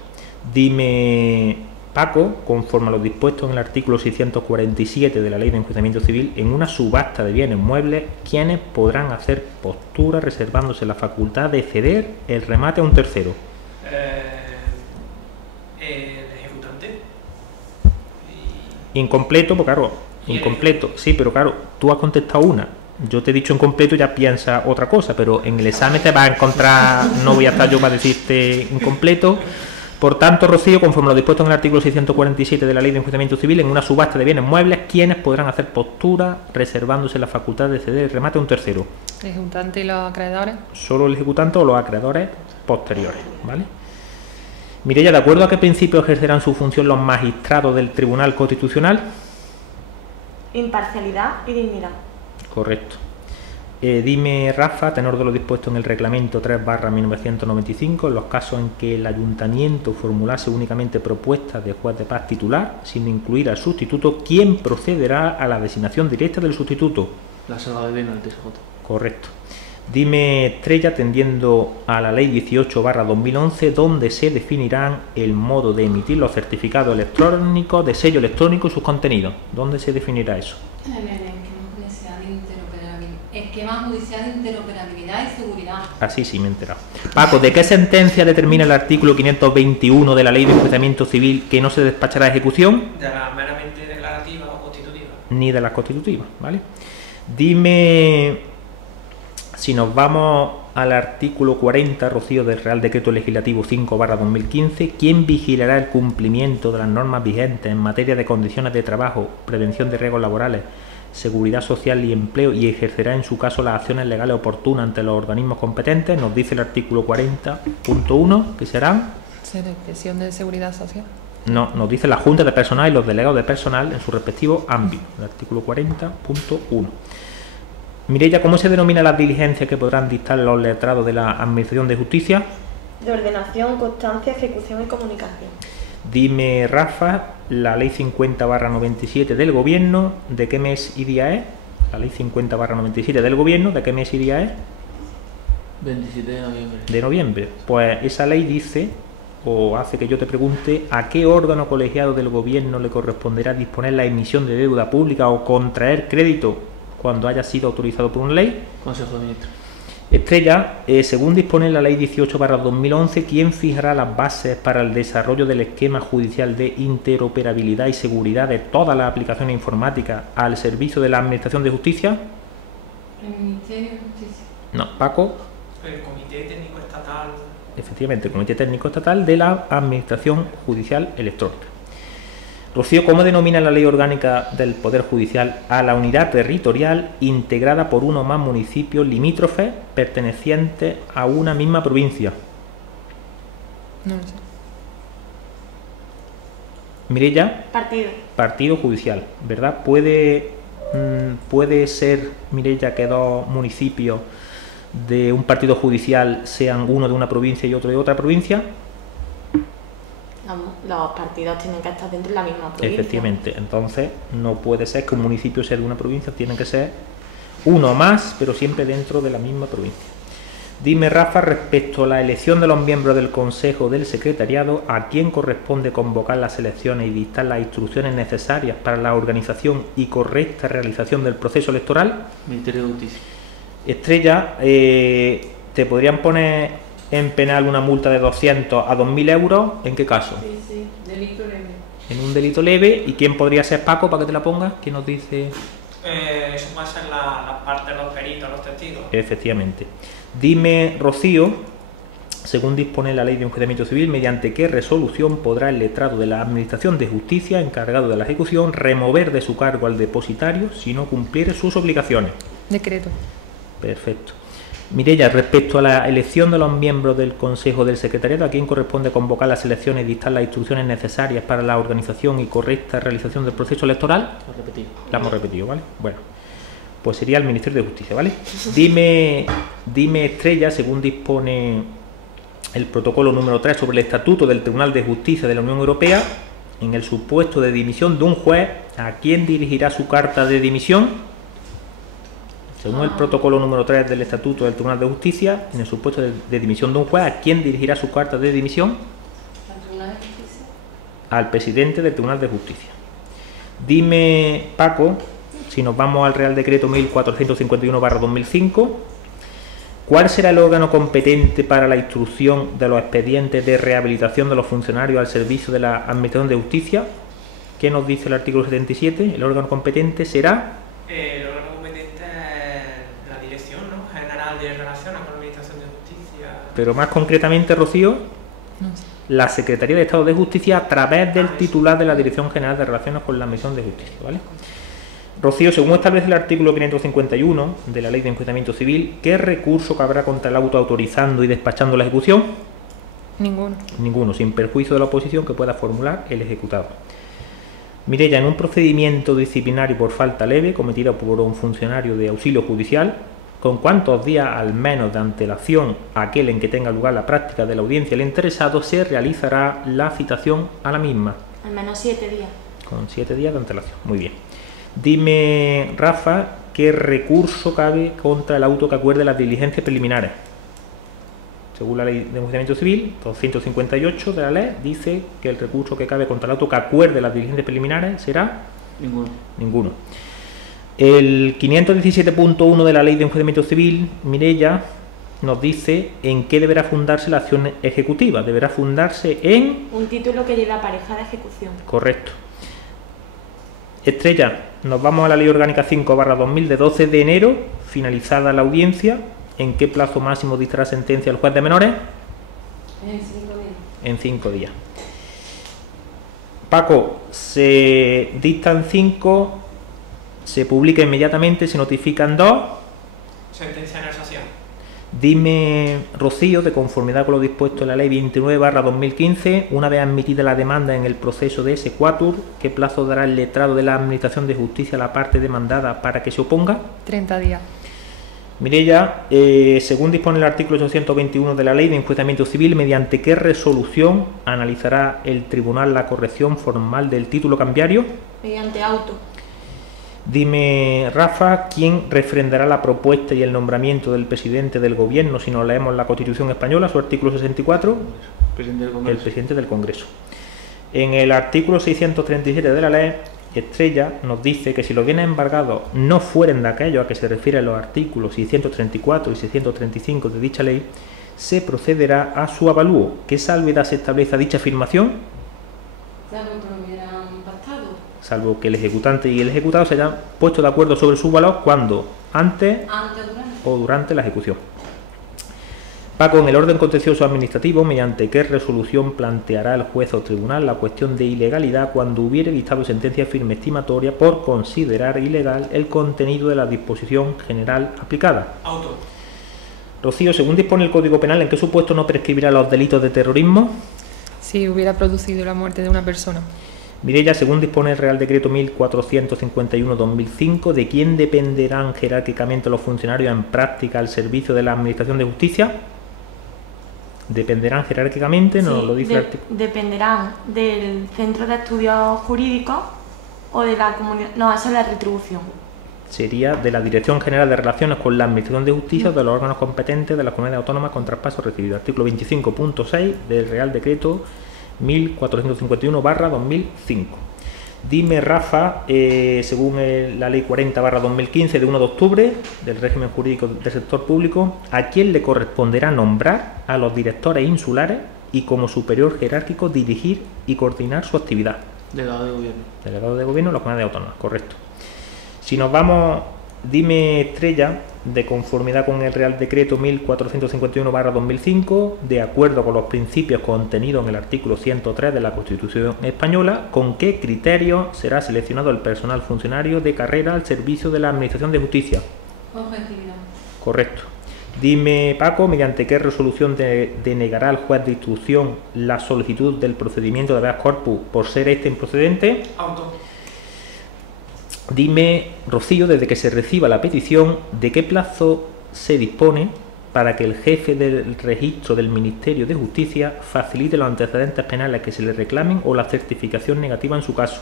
Dime, Paco, conforme a los dispuestos en el artículo 647 de la Ley de Enjuiciamiento Civil, en una subasta de bienes muebles, ¿quiénes podrán hacer postura reservándose la facultad de ceder el remate a un tercero? El ejecutante. Incompleto, pues claro, incompleto, sí, pero claro, tú has contestado una. Yo te he dicho incompleto y ya piensas otra cosa, pero en el examen te vas a encontrar, no voy a estar yo para decirte incompleto. Por tanto, Rocío, conforme a lo dispuesto en el artículo 647 de la Ley de Enjuiciamiento Civil, en una subasta de bienes muebles, ¿quiénes podrán hacer postura reservándose la facultad de ceder el remate a un tercero? El ejecutante y los acreedores. Solo el ejecutante o los acreedores posteriores, ¿vale? Mireia, ¿de acuerdo a qué principio ejercerán su función los magistrados del Tribunal Constitucional? Imparcialidad y dignidad. Correcto. Dime, Rafa, a tenor de lo dispuesto en el reglamento 3/1995, en los casos en que el ayuntamiento formulase únicamente propuestas de juez de paz titular, sin incluir al sustituto, ¿quién procederá a la designación directa del sustituto? La Sala de Bien del TSJ. Correcto. Dime, Estrella, atendiendo a la Ley 18/2011, ¿dónde se definirán el modo de emitir los certificados electrónicos de sello electrónico y sus contenidos? ¿Dónde se definirá eso? En el esquema judicial de interoperabilidad y seguridad. Así sí me he enterado. Paco, ¿de qué sentencia determina el artículo 521 de la Ley de Enjuiciamiento Civil que no se despachará ejecución? De la meramente declarativa o constitutiva. Ni de las constitutivas, ¿vale? Dime, si nos vamos al artículo 40, Rocío, del Real Decreto Legislativo 5/2015, ¿quién vigilará el cumplimiento de las normas vigentes en materia de condiciones de trabajo, prevención de riesgos laborales, seguridad social y empleo, y ejercerá en su caso las acciones legales oportunas ante los organismos competentes? Nos dice el artículo 40.1 que serán... Sí, de inspección de seguridad social. No, nos dice la Junta de Personal y los delegados de personal en su respectivo ámbito. El artículo 40.1. Mireia, ¿cómo se denomina las diligencias que podrán dictar los letrados de la Administración de Justicia? De ordenación, constancia, ejecución y comunicación. Dime, Rafa, la Ley 50/97 del Gobierno, ¿de qué mes y día es? La Ley 50/97 del Gobierno, ¿de qué mes y día es? 27 de noviembre. De noviembre. Pues esa ley dice, o hace que yo te pregunte, ¿a qué órgano colegiado del Gobierno le corresponderá disponer la emisión de deuda pública o contraer crédito cuando haya sido autorizado por una ley? Consejo de Ministros. Estrella, según dispone la Ley 18/2011, ¿quién fijará las bases para el desarrollo del esquema judicial de interoperabilidad y seguridad de todas las aplicaciones informáticas al servicio de la Administración de Justicia? El Ministerio de Justicia. No, Paco. El Comité Técnico Estatal. Efectivamente, el Comité Técnico Estatal de la Administración Judicial Electrónica. Rocío, ¿cómo denomina la Ley Orgánica del Poder Judicial a la unidad territorial integrada por uno o más municipios limítrofes pertenecientes a una misma provincia? No lo sé. Mireia. Partido judicial, ¿verdad? ¿Puede ser, Mireia, que dos municipios de un partido judicial sean uno de una provincia y otro de otra provincia? Los partidos tienen que estar dentro de la misma provincia. Efectivamente, entonces no puede ser que un municipio sea de una provincia, tienen que ser uno o más, pero siempre dentro de la misma provincia. Dime, Rafa, respecto a la elección de los miembros del Consejo del Secretariado, ¿a quién corresponde convocar las elecciones y dictar las instrucciones necesarias para la organización y correcta realización del proceso electoral? Ministerio de Justicia. Estrella, ¿te podrían poner en penal una multa de 200 a 2.000 euros? ¿En qué caso? Sí, delito leve. En un delito leve. ¿Y quién podría ser, Paco, para que te la pongas? ¿Quién nos dice? Eso más en la parte de los peritos, los testigos. Efectivamente. Dime, Rocío, según dispone la Ley de Enjuiciamiento Civil, ¿mediante qué resolución podrá el letrado de la Administración de Justicia, encargado de la ejecución, remover de su cargo al depositario si no cumpliere sus obligaciones? Decreto. Perfecto. Mireia, respecto a la elección de los miembros del Consejo del Secretariado, ¿a quién corresponde convocar las elecciones y dictar las instrucciones necesarias para la organización y correcta realización del proceso electoral? La hemos repetido, ¿vale? Bueno, pues sería el Ministerio de Justicia, ¿vale? Dime, Estrella, según dispone el protocolo número 3 sobre el Estatuto del Tribunal de Justicia de la Unión Europea, en el supuesto de dimisión de un juez, ¿a quién dirigirá su carta de dimisión? Según el protocolo número 3 del Estatuto del Tribunal de Justicia, en el supuesto de dimisión de un juez, ¿a quién dirigirá su carta de dimisión? ¿Al Tribunal de Justicia? Al presidente del Tribunal de Justicia. Dime, Paco, si nos vamos al Real Decreto 1451/2005, ¿cuál será el órgano competente para la instrucción de los expedientes de rehabilitación de los funcionarios al servicio de la Administración de Justicia? ¿Qué nos dice el artículo 77? El órgano competente será... El órgano competente es la Dirección, ¿no?, General de Relaciones con la Administración de Justicia. Pero más concretamente, Rocío, No sé. la Secretaría de Estado de Justicia a través del titular de la Dirección General de Relaciones con la Administración de Justicia, ¿vale? Rocío, según establece el artículo 551 de la Ley de Enjuiciamiento Civil, ¿qué recurso cabrá contra el auto autorizando y despachando la ejecución? Ninguno. Ninguno, sin perjuicio de la oposición que pueda formular el ejecutado. Mireia, en un procedimiento disciplinario por falta leve cometido por un funcionario de auxilio judicial, ¿con cuántos días al menos de antelación a aquel en que tenga lugar la práctica de la audiencia el interesado se realizará la citación a la misma? Al menos 7 días. Con 7 días de antelación. Muy bien. Dime, Rafa, ¿qué recurso cabe contra el auto que acuerde las diligencias preliminares? Según la Ley de Enjuiciamiento Civil 258 de la ley, dice que el recurso que cabe contra el auto que acuerde las diligencias preliminares será ninguno. El 517.1 de la Ley de Enjuiciamiento Civil, Mireia, nos dice en qué deberá fundarse la acción ejecutiva. Deberá fundarse en... Un título que lleve aparejada ejecución. Correcto. Estrella, nos vamos a la Ley Orgánica 5/2000 de 12 de enero, finalizada la audiencia. ¿En qué plazo máximo dictará sentencia el juez de menores? En 5 días. En 5 días. Paco, se dictan 5, se publica inmediatamente, se notifican 2. Sentencia en excepción. Dime, Rocío, de conformidad con lo dispuesto en la Ley 29/2015, una vez admitida la demanda en el proceso de sequatur, ¿qué plazo dará el letrado de la Administración de Justicia a la parte demandada para que se oponga? 30 días. Mireia, según dispone el artículo 821 de la Ley de Enjuiciamiento Civil, ¿mediante qué resolución analizará el tribunal la corrección formal del título cambiario? Mediante auto. Dime, Rafa, ¿quién refrendará la propuesta y el nombramiento del presidente del Gobierno si nos leemos la Constitución española, su artículo 64? Presidente del El Congreso. presidente del Congreso. En el artículo 637 de la ley, Estrella nos dice que si los bienes embargados no fueren de aquellos a que se refieren los artículos 634 y 635 de dicha ley, se procederá a su avalúo. ¿Qué salvedad se establece a dicha afirmación? Salvo que no hubieran pactado. Salvo que el ejecutante y el ejecutado se hayan puesto de acuerdo sobre su valor cuando, antes Antes, durante. o durante la ejecución. Paco, en el orden contencioso administrativo, ¿mediante qué resolución planteará el juez o tribunal la cuestión de ilegalidad cuando hubiere dictado sentencia firme estimatoria por considerar ilegal el contenido de la disposición general aplicada? Auto. Rocío, según dispone el Código Penal, ¿en qué supuesto no prescribirá los delitos de terrorismo? Si hubiera producido la muerte de una persona. Mireia, según dispone el Real Decreto 1451/2005, ¿de quién dependerán jerárquicamente los funcionarios en práctica al servicio de la Administración de Justicia? Dependerán jerárquicamente, no Sí, lo dice el artículo. dependerán del Centro de Estudios Jurídicos o de la comunidad. No, esa es la retribución. Sería de la Dirección General de Relaciones con la Administración de Justicia o de los órganos competentes de la comunidad autónoma con traspaso recibido. Artículo 25.6 del Real Decreto 1451/2005. Dime, Rafa, según la Ley 40/2015 de 1 de octubre del régimen jurídico del sector público, ¿a quién le corresponderá nombrar a los directores insulares y como superior jerárquico dirigir y coordinar su actividad? Delegado de gobierno. Delegado de gobierno de las comunidades autónomas, correcto. Si nos vamos, dime, Estrella, de conformidad con el Real Decreto 1451/2005, de acuerdo con los principios contenidos en el artículo 103 de la Constitución española, ¿con qué criterio será seleccionado el personal funcionario de carrera al servicio de la Administración de Justicia? Objetividad. Correcto. Dime, Paco, ¿mediante qué resolución denegará el juez de instrucción la solicitud del procedimiento de habeas corpus por ser este improcedente? Auto. Dime, Rocío, desde que se reciba la petición, ¿de qué plazo se dispone para que el jefe del registro del Ministerio de Justicia facilite los antecedentes penales que se le reclamen o la certificación negativa en su caso?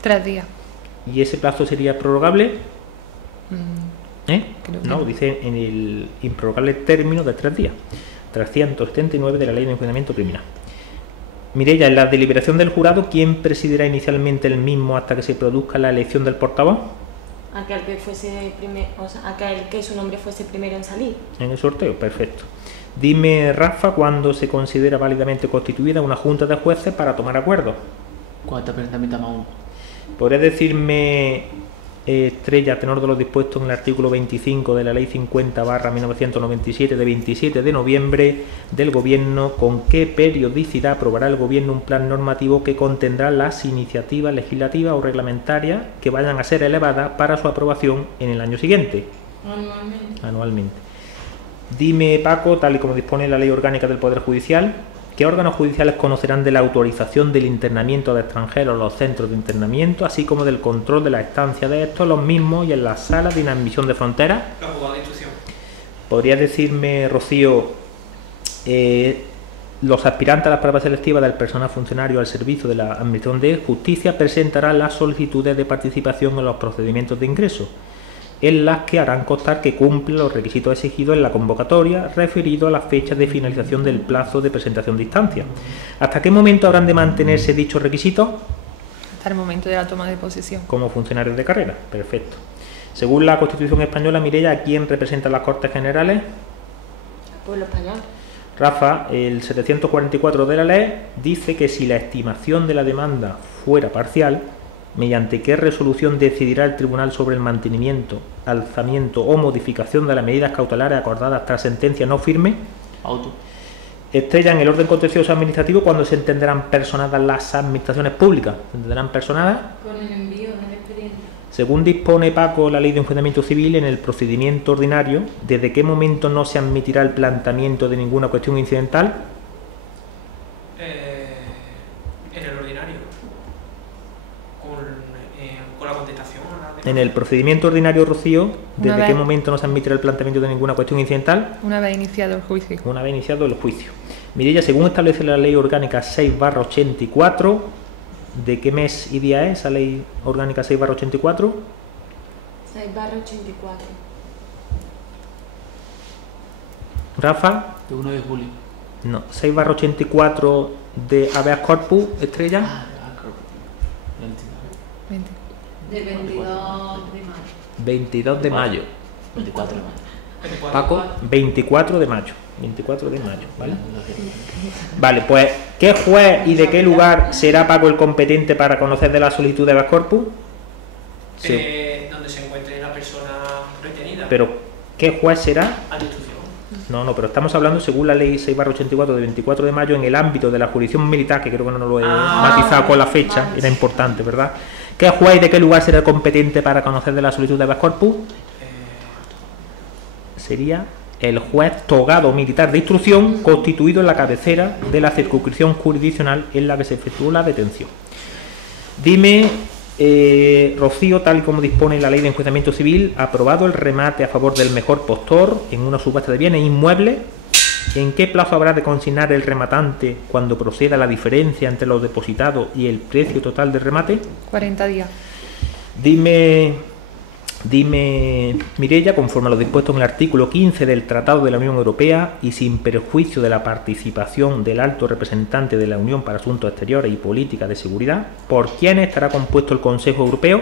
3 días. ¿Y ese plazo sería prorrogable? Creo que No, no. dice en el improrrogable término de 3 días. 379 de la Ley de Enjuiciamiento Criminal. Mireia, en la deliberación del jurado, ¿quién presidirá inicialmente el mismo hasta que se produzca la elección del portavoz? Aquel que fuese aquel que su nombre fuese primero en salir. En el sorteo, perfecto. Dime, Rafa, ¿cuándo se considera válidamente constituida una junta de jueces para tomar acuerdos? Cuarta presentamiento más uno. ¿Podrías decirme, Estrella, a tenor de lo dispuesto en el artículo 25 de la Ley 50/1997 de 27 de noviembre del Gobierno, con qué periodicidad aprobará el Gobierno un plan normativo que contendrá las iniciativas legislativas o reglamentarias que vayan a ser elevadas para su aprobación en el año siguiente? Anualmente. Anualmente. Dime, Paco, tal y como dispone la Ley Orgánica del Poder Judicial, ¿Qué órganos judiciales conocerán de la autorización del internamiento de extranjeros en los centros de internamiento, así como del control de la estancia de estos, los mismos y en las salas de inadmisión de fronteras? Los juzgados de instrucción. ¿Podrías decirme, Rocío, los aspirantes a las pruebas selectivas del personal funcionario al servicio de la Administración de Justicia presentarán las solicitudes de participación en los procedimientos de ingreso, en las que harán constar que cumplen los requisitos exigidos en la convocatoria referido a las fechas de finalización del plazo de presentación de instancia? ¿Hasta qué momento habrán de mantenerse dichos requisitos? Hasta el momento de la toma de posesión. Como funcionarios de carrera. Perfecto. Según la Constitución española, Mireia, ¿a quién representan las Cortes Generales? Al pueblo español. Rafa, el 744 de la ley dice que si la estimación de la demanda fuera parcial, mediante qué resolución decidirá el tribunal sobre el mantenimiento, alzamiento o modificación de las medidas cautelares acordadas tras sentencia no firme. Auto. Estrella, en el orden contencioso administrativo, ¿cuándo se entenderán personadas las administraciones públicas? ¿Se entenderán personadas? Con el envío del expediente. Según dispone, Paco, la Ley de Enjuiciamiento Civil, en el procedimiento ordinario, ¿desde qué momento no se admitirá el planteamiento de ninguna cuestión incidental? En el ordinario. Con la contestación. En el procedimiento ordinario, Rocío, ¿desde Una qué vez. momento no se admitirá el planteamiento de ninguna cuestión incidental? Una vez iniciado el juicio. Una vez iniciado el juicio. Mireia, según establece la Ley Orgánica 6/84, ¿de qué mes y día es esa Ley Orgánica 6/84? 6/84. Rafa, De 1 de julio. no, 6/84 de habeas corpus, Estrella. Claro. 20. Del 22 de mayo. 22 de mayo. 24. 24. Paco, 24 de mayo. 24 de mayo, ¿vale? Vale, pues, ¿qué juez y de qué lugar será, Paco, el competente para conocer de la solicitud de habeas corpus? Sí. Donde se encuentre la persona retenida. Pero, ¿qué juez será? A la instrucción. No, pero estamos hablando, según la ley 6/84 de 24 de mayo, en el ámbito de la jurisdicción militar, que creo que no lo he matizado con la fecha, vale. era importante, ¿verdad? ¿Qué juez y de qué lugar será el competente para conocer de la solicitud de habeas corpus? Sería el juez togado militar de instrucción constituido en la cabecera de la circunscripción jurisdiccional en la que se efectuó la detención. Dime, Rocío, tal y como dispone la Ley de Enjuiciamiento Civil, aprobado el remate a favor del mejor postor en una subasta de bienes inmuebles, ¿en qué plazo habrá de consignar el rematante cuando proceda la diferencia entre los depositados y el precio total del remate? 40 días. Dime, Mireia, conforme a lo dispuesto en el artículo 15 del Tratado de la Unión Europea y sin perjuicio de la participación del alto representante de la Unión para Asuntos Exteriores y Política de Seguridad, ¿por quién estará compuesto el Consejo Europeo?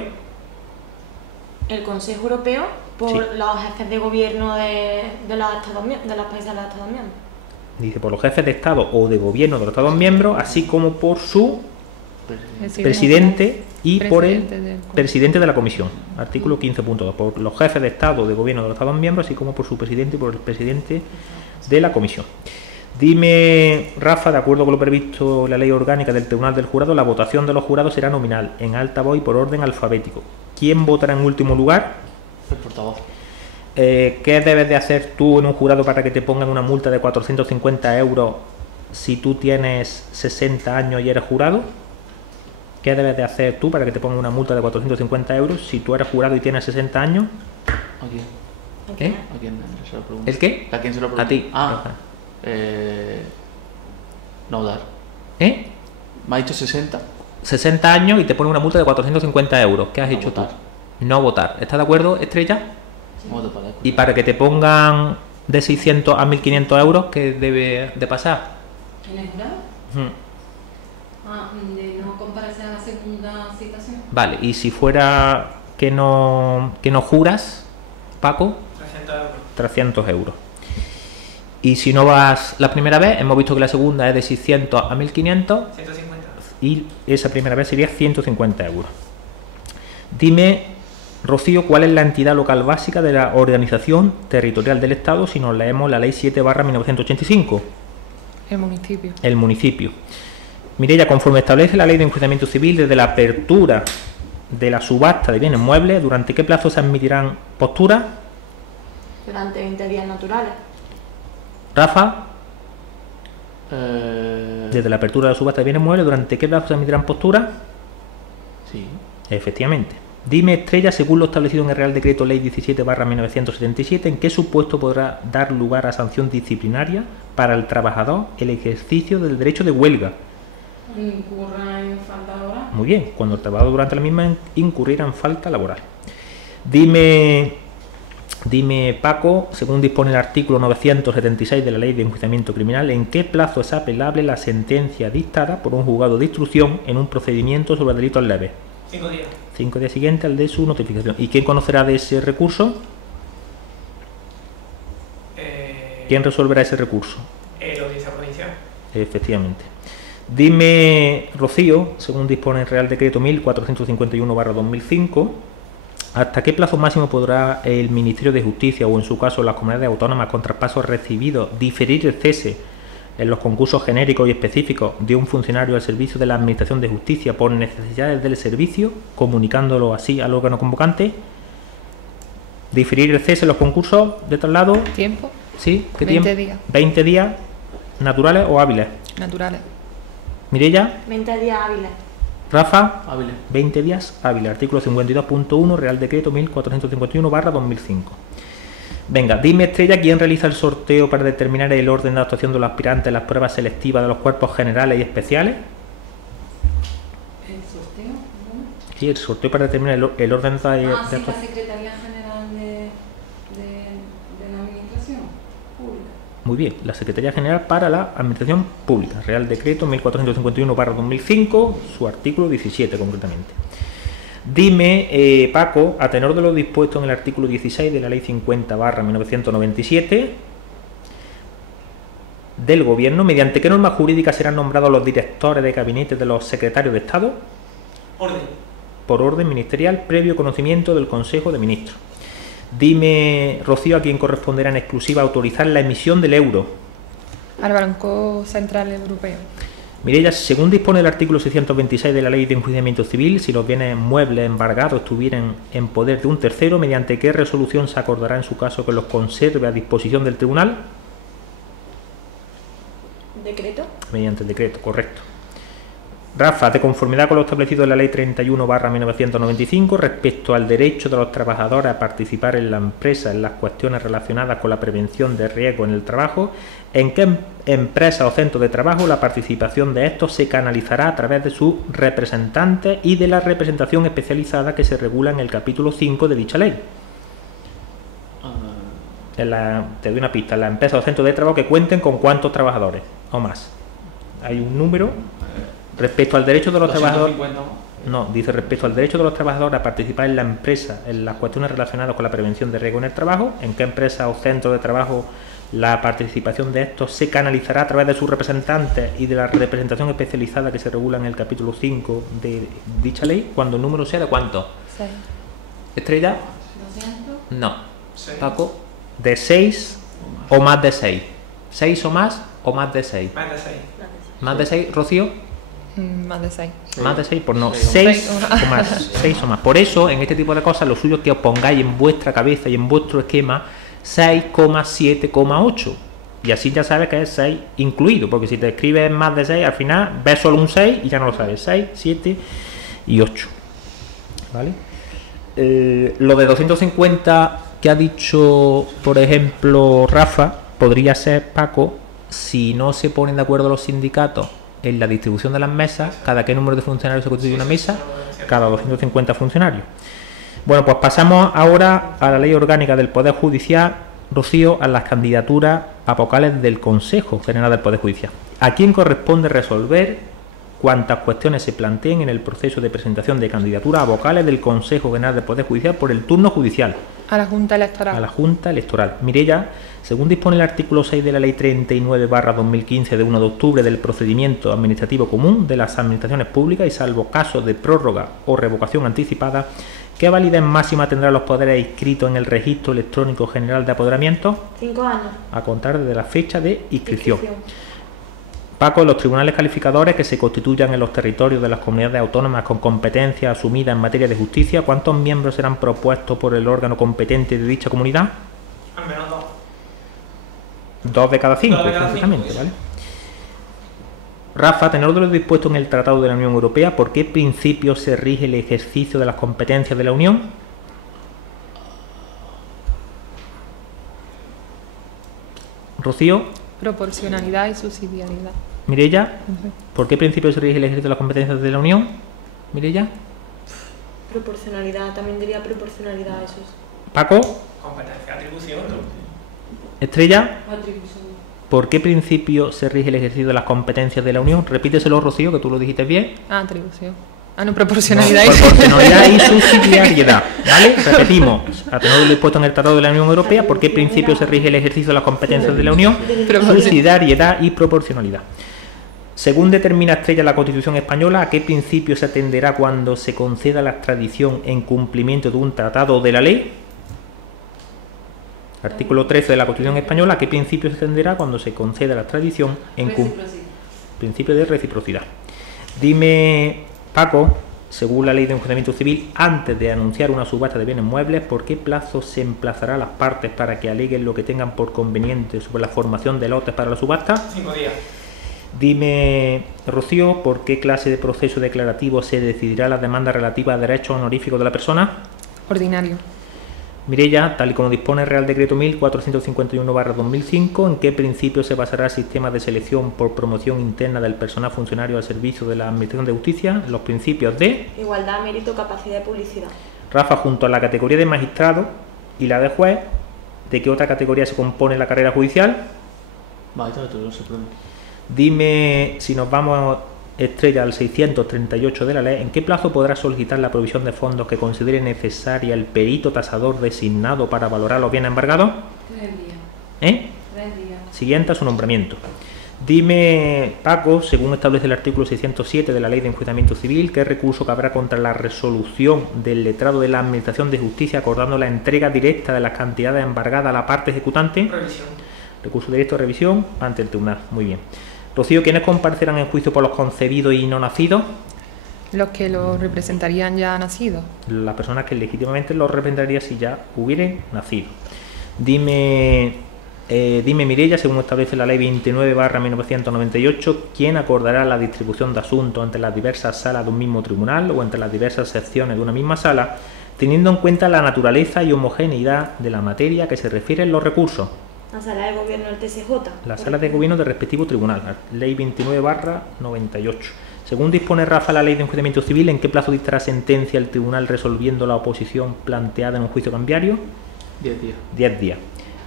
El Consejo Europeo por Sí. los jefes de gobierno de los países de los Estados miembros. Dice, por los jefes de Estado o de Gobierno de los Estados miembros, así como por su presidente y por el Presidente del- presidente de la Comisión. Artículo 15.2. Por los jefes de Estado o de Gobierno de los Estados miembros, así como por su presidente y por el presidente de la Comisión. Dime, Rafa, de acuerdo con lo previsto en la Ley Orgánica del Tribunal del Jurado, la votación de los jurados será nominal, en alta voz y por orden alfabético. ¿Quién votará en último lugar? El portavoz. ¿Qué debes de hacer tú en un jurado para que te pongan una multa de 450 euros si tú tienes 60 años y eres jurado? ¿Qué debes de hacer tú para que te pongan una multa de 450 euros si tú eres jurado y tienes 60 años? ¿A quién? ¿Eh? ¿A quién se lo pregunto? ¿El qué? ¿A quién se lo pregunto? A ti. Ah, no votar. ¿Eh? Me ha dicho 60. 60 años y te ponen una multa de 450 euros. ¿Qué has No hecho votar. tú? No votar. ¿Estás de acuerdo, Estrella? No voto para Y para que te pongan de 600 a 1.500 euros, ¿qué debe de pasar? ¿En el jurado? Ujú. Ah, de no comparecer a la segunda citación. Vale, y si fuera que no juras, Paco, 300 euros. 300 euros. Y si no vas la primera vez, hemos visto que la segunda es de 600 a 1.500 150. y esa primera vez sería 150 euros. Dime, Rocío, ¿cuál es la entidad local básica de la organización territorial del Estado si nos leemos la Ley 7/1985? El municipio. El municipio. Mireia, conforme establece la Ley de Enjuiciamiento Civil, desde la apertura de la subasta de bienes muebles, ¿durante qué plazo se admitirán posturas? Durante 20 días naturales. Rafa, Desde la apertura de la subasta de bienes muebles, ¿durante qué plazo se emitirán posturas? Sí. Efectivamente. Dime, Estrella, según lo establecido en el Real Decreto Ley 17/1977, ¿en qué supuesto podrá dar lugar a sanción disciplinaria para el trabajador el ejercicio del derecho de huelga? Incurra en falta laboral. Muy bien, cuando el trabajador durante la misma incurriera en falta laboral. Dime, Paco, según dispone el artículo 976 de la Ley de Enjuiciamiento Criminal, ¿en qué plazo es apelable la sentencia dictada por un juzgado de instrucción en un procedimiento sobre delitos leves? 5 días. 5 días siguientes al de su notificación. ¿Y quién conocerá de ese recurso? ¿Quién resolverá ese recurso? La audiencia provincial. Efectivamente. Dime, Rocío, según dispone el Real Decreto 1451/2005, ¿hasta qué plazo máximo podrá el Ministerio de Justicia o en su caso las comunidades autónomas con traspasos recibidos diferir el cese en los concursos genéricos y específicos de un funcionario al servicio de la Administración de Justicia por necesidades del servicio, comunicándolo así al órgano convocante? ¿Diferir el cese en los concursos de traslado? ¿Tiempo? ¿Sí? ¿Qué 20 tiempo? días. 20 días naturales o hábiles. Naturales. Mireia, 20 días hábiles. Rafa, Hábiles. 20 días hábiles. Artículo 52.1, Real Decreto 1451/2005. Venga, dime, Estrella, ¿quién realiza el sorteo para determinar el orden de actuación de los aspirantes en las pruebas selectivas de los cuerpos generales y especiales? ¿El sorteo? ¿No? Sí, el sorteo para determinar el orden de Sí, la actuación. Secretaría General de la Administración Pública. Muy bien, la Secretaría General para la Administración Pública. Real Decreto 1451/2005, su artículo 17 concretamente. Dime, Paco, a tenor de lo dispuesto en el artículo 16 de la Ley 50/1997 del Gobierno, ¿mediante qué norma jurídica serán nombrados los directores de gabinete de los secretarios de Estado? Orden. Por orden ministerial, previo conocimiento del Consejo de Ministros. Dime, Rocío, a quién corresponderá en exclusiva autorizar la emisión del euro. Al Banco Central Europeo. Mireia, según dispone el artículo 626 de la Ley de Enjuiciamiento Civil, si los bienes muebles embargados estuvieran en poder de un tercero, ¿mediante qué resolución se acordará en su caso que los conserve a disposición del tribunal? ¿Decreto? Mediante el decreto, correcto. Rafa, de conformidad con lo establecido en la Ley 31/1995 respecto al derecho de los trabajadores a participar en la empresa en las cuestiones relacionadas con la prevención de riesgo en el trabajo, ¿en qué empresa o centro de trabajo la participación de estos se canalizará a través de sus representantes y de la representación especializada que se regula en el capítulo 5 de dicha ley? Te doy una pista: en la empresa o centro de trabajo que cuenten con ¿cuántos trabajadores o más? Hay un número. Respecto al derecho de los trabajadores, 250. no, dice respecto al derecho de los trabajadores a participar en la empresa en las cuestiones relacionadas con la prevención de riesgo en el trabajo, ¿en qué empresa o centro de trabajo la participación de estos se canalizará a través de sus representantes y de la representación especializada que se regula en el capítulo 5 de dicha ley, cuando el número sea de cuánto? 6. ¿Estrella? 200. No. Sí. Paco, de 6 o más de 6. 6 o más de 6. Más de 6. ¿Más de 6, Rocío? Más de 6. Más de 6, pues no, Seis 6 o o más. 6 o más. Por eso, en este tipo de cosas, lo suyo es que os pongáis en vuestra cabeza y en vuestro esquema 6,7,8. Y así ya sabes que es 6 incluido, porque si te escribes más de 6, al final ves solo un 6 y ya no lo sabes. 6, 7 y 8. ¿Vale? Lo de 250 que ha dicho, por ejemplo, Rafa, podría ser, Paco, si no se ponen de acuerdo los sindicatos en la distribución de las mesas, cada qué número de funcionarios se constituye una mesa, cada 250 funcionarios. Bueno, pues pasamos ahora a la Ley Orgánica del Poder Judicial, Rocío, a las candidaturas a vocales del Consejo General del Poder Judicial. ¿A quién corresponde resolver cuantas cuestiones se planteen en el proceso de presentación de candidaturas a vocales del Consejo General del Poder Judicial por el turno judicial? A la Junta Electoral. A la Junta Electoral. Mireia, según dispone el artículo 6 de la Ley 39/2015 de 1 de octubre del procedimiento administrativo común de las administraciones públicas y salvo casos de prórroga o revocación anticipada, ¿qué validez máxima tendrán los poderes inscritos en el Registro Electrónico General de Apoderamientos? 5 años. A contar desde la fecha de inscripción. Paco, los tribunales calificadores que se constituyan en los territorios de las comunidades autónomas con competencia asumida en materia de justicia, ¿cuántos miembros serán propuestos por el órgano competente de dicha comunidad? Al menos 2. 2 de cada 5, Dos de cada precisamente, cinco, ¿vale? Rafa, tenor de lo dispuesto en el Tratado de la Unión Europea, ¿por qué principios se rige el ejercicio de las competencias de la Unión? Rocío. Proporcionalidad y subsidiariedad. Mireia, ¿por qué principios se rige el ejercicio de las competencias de la Unión? Mireia. Proporcionalidad, también diría proporcionalidad, eso es. Paco. Competencia, atribución, ¿no? Estrella. Atribución. ¿Por qué principio se rige el ejercicio de las competencias de la Unión? Repíteselo, Rocío, que tú lo dijiste bien. Atribución. No, proporcionalidad. No, proporcionalidad y subsidiariedad. ¿Vale? Repetimos. A tenor de lo dispuesto en el Tratado de la Unión Europea, ¿por qué principio se rige el ejercicio de las competencias de la Unión? Subsidiariedad y proporcionalidad. Según determina Estrella la Constitución española, ¿a qué principio se atenderá cuando se conceda la extradición en cumplimiento de un tratado o de la ley? Artículo 13 de la Constitución española, ¿a qué principio se atenderá cuando se conceda la extradición en principio de reciprocidad? Dime, Paco, según la ley de enjuiciamiento civil, antes de anunciar una subasta de bienes muebles, ¿por qué plazo se emplazará a las partes para que aleguen lo que tengan por conveniente sobre la formación de lotes para la subasta? 5 días. Dime, Rocío, ¿por qué clase de proceso declarativo se decidirá la demanda relativa a derechos honoríficos de la persona? Ordinario. Mireia, tal y como dispone el Real Decreto 1451/2005, ¿en qué principio se basará el sistema de selección por promoción interna del personal funcionario al servicio de la Administración de Justicia? Los principios de Igualdad, mérito, capacidad de publicidad. Rafa, junto a la categoría de magistrado y la de juez, ¿de qué otra categoría se compone la carrera judicial? Vaya, todo no se pregunta. Dime, si nos vamos, Estrella, al 638 de la ley, ¿en qué plazo podrá solicitar la provisión de fondos que considere necesaria el perito tasador designado para valorar los bienes embargados? 3 días. 3 días. Siguiente a su nombramiento. Dime, Paco, según establece el artículo 607 de la Ley de Enjuiciamiento Civil, ¿qué recurso cabrá contra la resolución del letrado de la Administración de Justicia acordando la entrega directa de las cantidades embargadas a la parte ejecutante? Revisión. Recurso directo de revisión ante el tribunal. Muy bien. Rocío, ¿quiénes comparecerán en juicio por los concebidos y no nacidos? Los que lo representarían ya nacidos. Las personas que legítimamente los representarían si ya hubieran nacido. Dime, Mireia, según establece la Ley 29/1998, ¿quién acordará la distribución de asuntos entre las diversas salas de un mismo tribunal o entre las diversas secciones de una misma sala, teniendo en cuenta la naturaleza y homogeneidad de la materia que se refieren los recursos? La sala de gobierno del TSJ. La sala de gobierno del respectivo tribunal, Ley 29/98. Según dispone Rafa la Ley de Enjuiciamiento Civil, ¿en qué plazo dictará sentencia el tribunal resolviendo la oposición planteada en un juicio cambiario? 10 días. 10 días.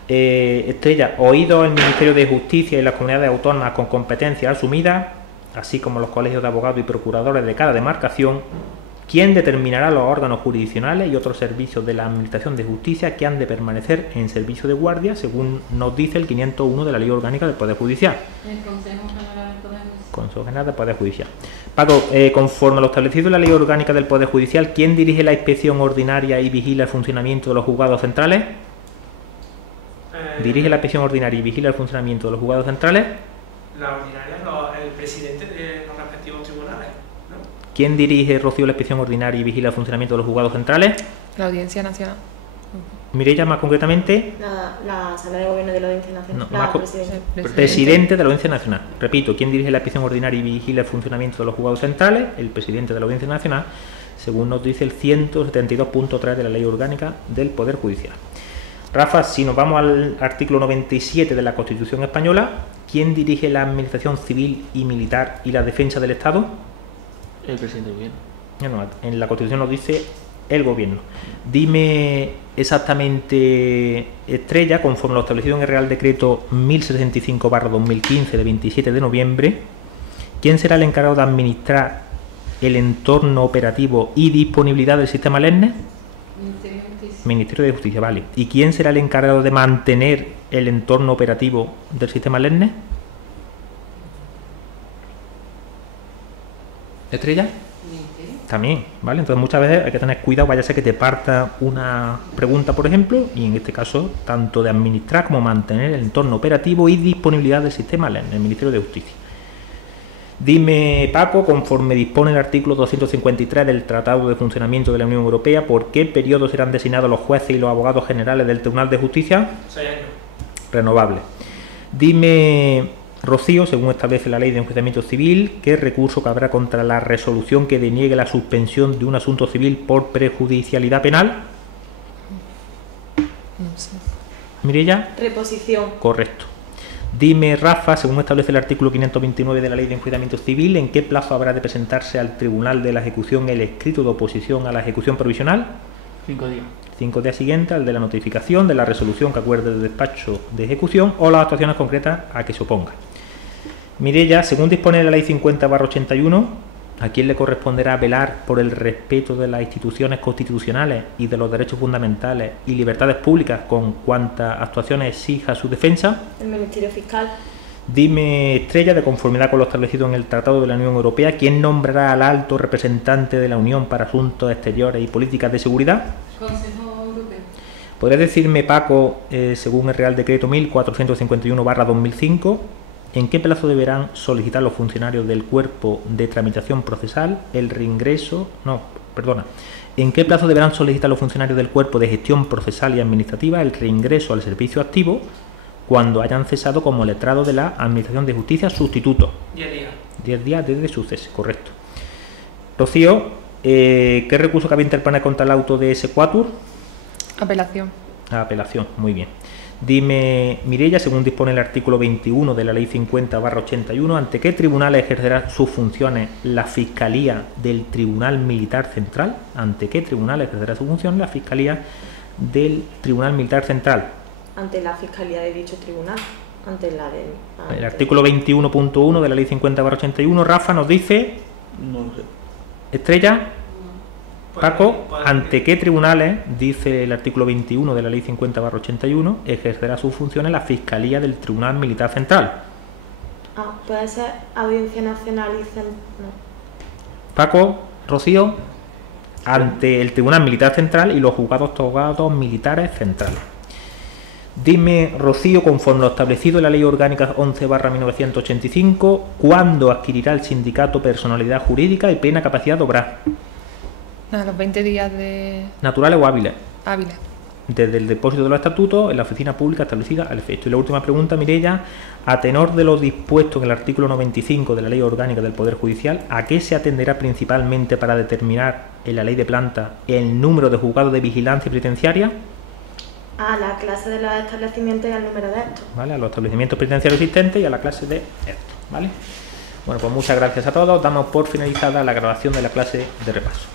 Estrella, oído el Ministerio de Justicia y las comunidades autónomas con competencias asumidas, así como los colegios de abogados y procuradores de cada demarcación, ¿quién determinará los órganos jurisdiccionales y otros servicios de la Administración de Justicia que han de permanecer en servicio de guardia, según nos dice el 501 de la Ley Orgánica del Poder Judicial? El Consejo General del Poder Judicial. Consejo General del Poder Judicial. Paco, conforme a lo establecido en la Ley Orgánica del Poder Judicial, ¿quién dirige la inspección ordinaria y vigila el funcionamiento de los juzgados centrales? ¿Dirige la inspección ordinaria y vigila el funcionamiento de los juzgados centrales? La ordinaria, el presidente de los respectivos tribunales, ¿no? ¿Quién dirige, Rocío, la inspección ordinaria y vigila el funcionamiento de los juzgados centrales? La Audiencia Nacional. Mireia, más concretamente, La sala de gobierno de la Audiencia Nacional. No, La más co- presidenta. presidente de la Audiencia Nacional. Repito, ¿quién dirige la inspección ordinaria y vigila el funcionamiento de los juzgados centrales? El presidente de la Audiencia Nacional, según nos dice el 172.3 de la Ley Orgánica del Poder Judicial. Rafa, si nos vamos al artículo 97 de la Constitución Española, ¿quién dirige la administración civil y militar y la defensa del Estado? El presidente del gobierno. No, en la Constitución nos dice el gobierno. Dime exactamente, Estrella, conforme lo establecido en el Real Decreto 1065/2015 de 27 de noviembre, ¿quién será el encargado de administrar el entorno operativo y disponibilidad del sistema LERNES? Ministerio de Justicia. Ministerio de Justicia, vale. ¿Y quién será el encargado de mantener el entorno operativo del sistema LERNES? ¿Estrella? Ministerio. También, ¿vale? Entonces muchas veces hay que tener cuidado, vaya a ser que te parta una pregunta, por ejemplo, y en este caso, tanto de administrar como mantener el entorno operativo y disponibilidad del sistema LERNES, el Ministerio de Justicia. Dime, Paco, conforme dispone el artículo 253 del Tratado de Funcionamiento de la Unión Europea, ¿por qué periodo serán designados los jueces y los abogados generales del Tribunal de Justicia? 6 años. Renovable. Dime, Rocío, según establece la Ley de Enjuiciamiento Civil, ¿qué recurso cabrá contra la resolución que deniegue la suspensión de un asunto civil por prejudicialidad penal? No sé. Mireia. Reposición. Correcto. Dime, Rafa, según establece el artículo 529 de la Ley de Enjuiciamiento Civil, ¿en qué plazo habrá de presentarse al Tribunal de la Ejecución el escrito de oposición a la ejecución provisional? 5 días. 5 días siguientes al de la notificación de la resolución que acuerde el despacho de ejecución o las actuaciones concretas a que se oponga. Mireia, según dispone la Ley 50/81, ¿a quién le corresponderá velar por el respeto de las instituciones constitucionales y de los derechos fundamentales y libertades públicas con cuantas actuaciones exija su defensa? El Ministerio Fiscal. Dime, Estrella, de conformidad con lo establecido en el Tratado de la Unión Europea, ¿quién nombrará al alto representante de la Unión para asuntos exteriores y políticas de seguridad? Consejo Europeo. ¿Podrías decirme, Paco, según el Real Decreto 1451/2005, en qué plazo deberán solicitar los funcionarios del Cuerpo de Tramitación Procesal el reingreso? ¿En qué plazo deberán solicitar los funcionarios del Cuerpo de Gestión Procesal y Administrativa el reingreso al servicio activo cuando hayan cesado como letrado de la Administración de Justicia sustituto? 10 días. 10 días desde su cese, correcto. Rocío, ¿qué recurso cabe interponer contra el auto de Sequatur? Apelación. Apelación, muy bien. Dime, Mireia, según dispone el artículo 21 de la Ley 50/81, ¿ante qué tribunal ejercerá sus funciones la Fiscalía del Tribunal Militar Central? ¿Ante qué tribunal ejercerá su función la Fiscalía del Tribunal Militar Central? Ante la Fiscalía de dicho tribunal. Ante la del... El artículo 21.1 de la Ley 50/81, Rafa, nos dice, No lo sé. Estrella, Paco, Puede- ¿ante qué tribunales, dice el artículo 21 de la Ley 50/81, ejercerá sus funciones la Fiscalía del Tribunal Militar Central? Puede ser Audiencia Nacional y... No. Paco, Rocío, ante el Tribunal Militar Central y los juzgados togados militares centrales. Dime, Rocío, conforme lo establecido en la Ley Orgánica 11/1985, ¿cuándo adquirirá el sindicato personalidad jurídica y plena capacidad de obrar? A los 20 días de ¿Naturales o hábiles? Ávila. Desde el depósito de los estatutos en la oficina pública establecida al efecto. Y la última pregunta, Mireia, a tenor de lo dispuesto en el artículo 95 de la Ley Orgánica del Poder Judicial, ¿a qué se atenderá principalmente para determinar en la ley de planta el número de juzgados de vigilancia penitenciaria? A la clase de los establecimientos y al número de estos. ¿Vale? A los establecimientos penitenciarios existentes y a la clase de estos, ¿vale? Bueno, pues muchas gracias a todos. Damos por finalizada la grabación de la clase de repaso.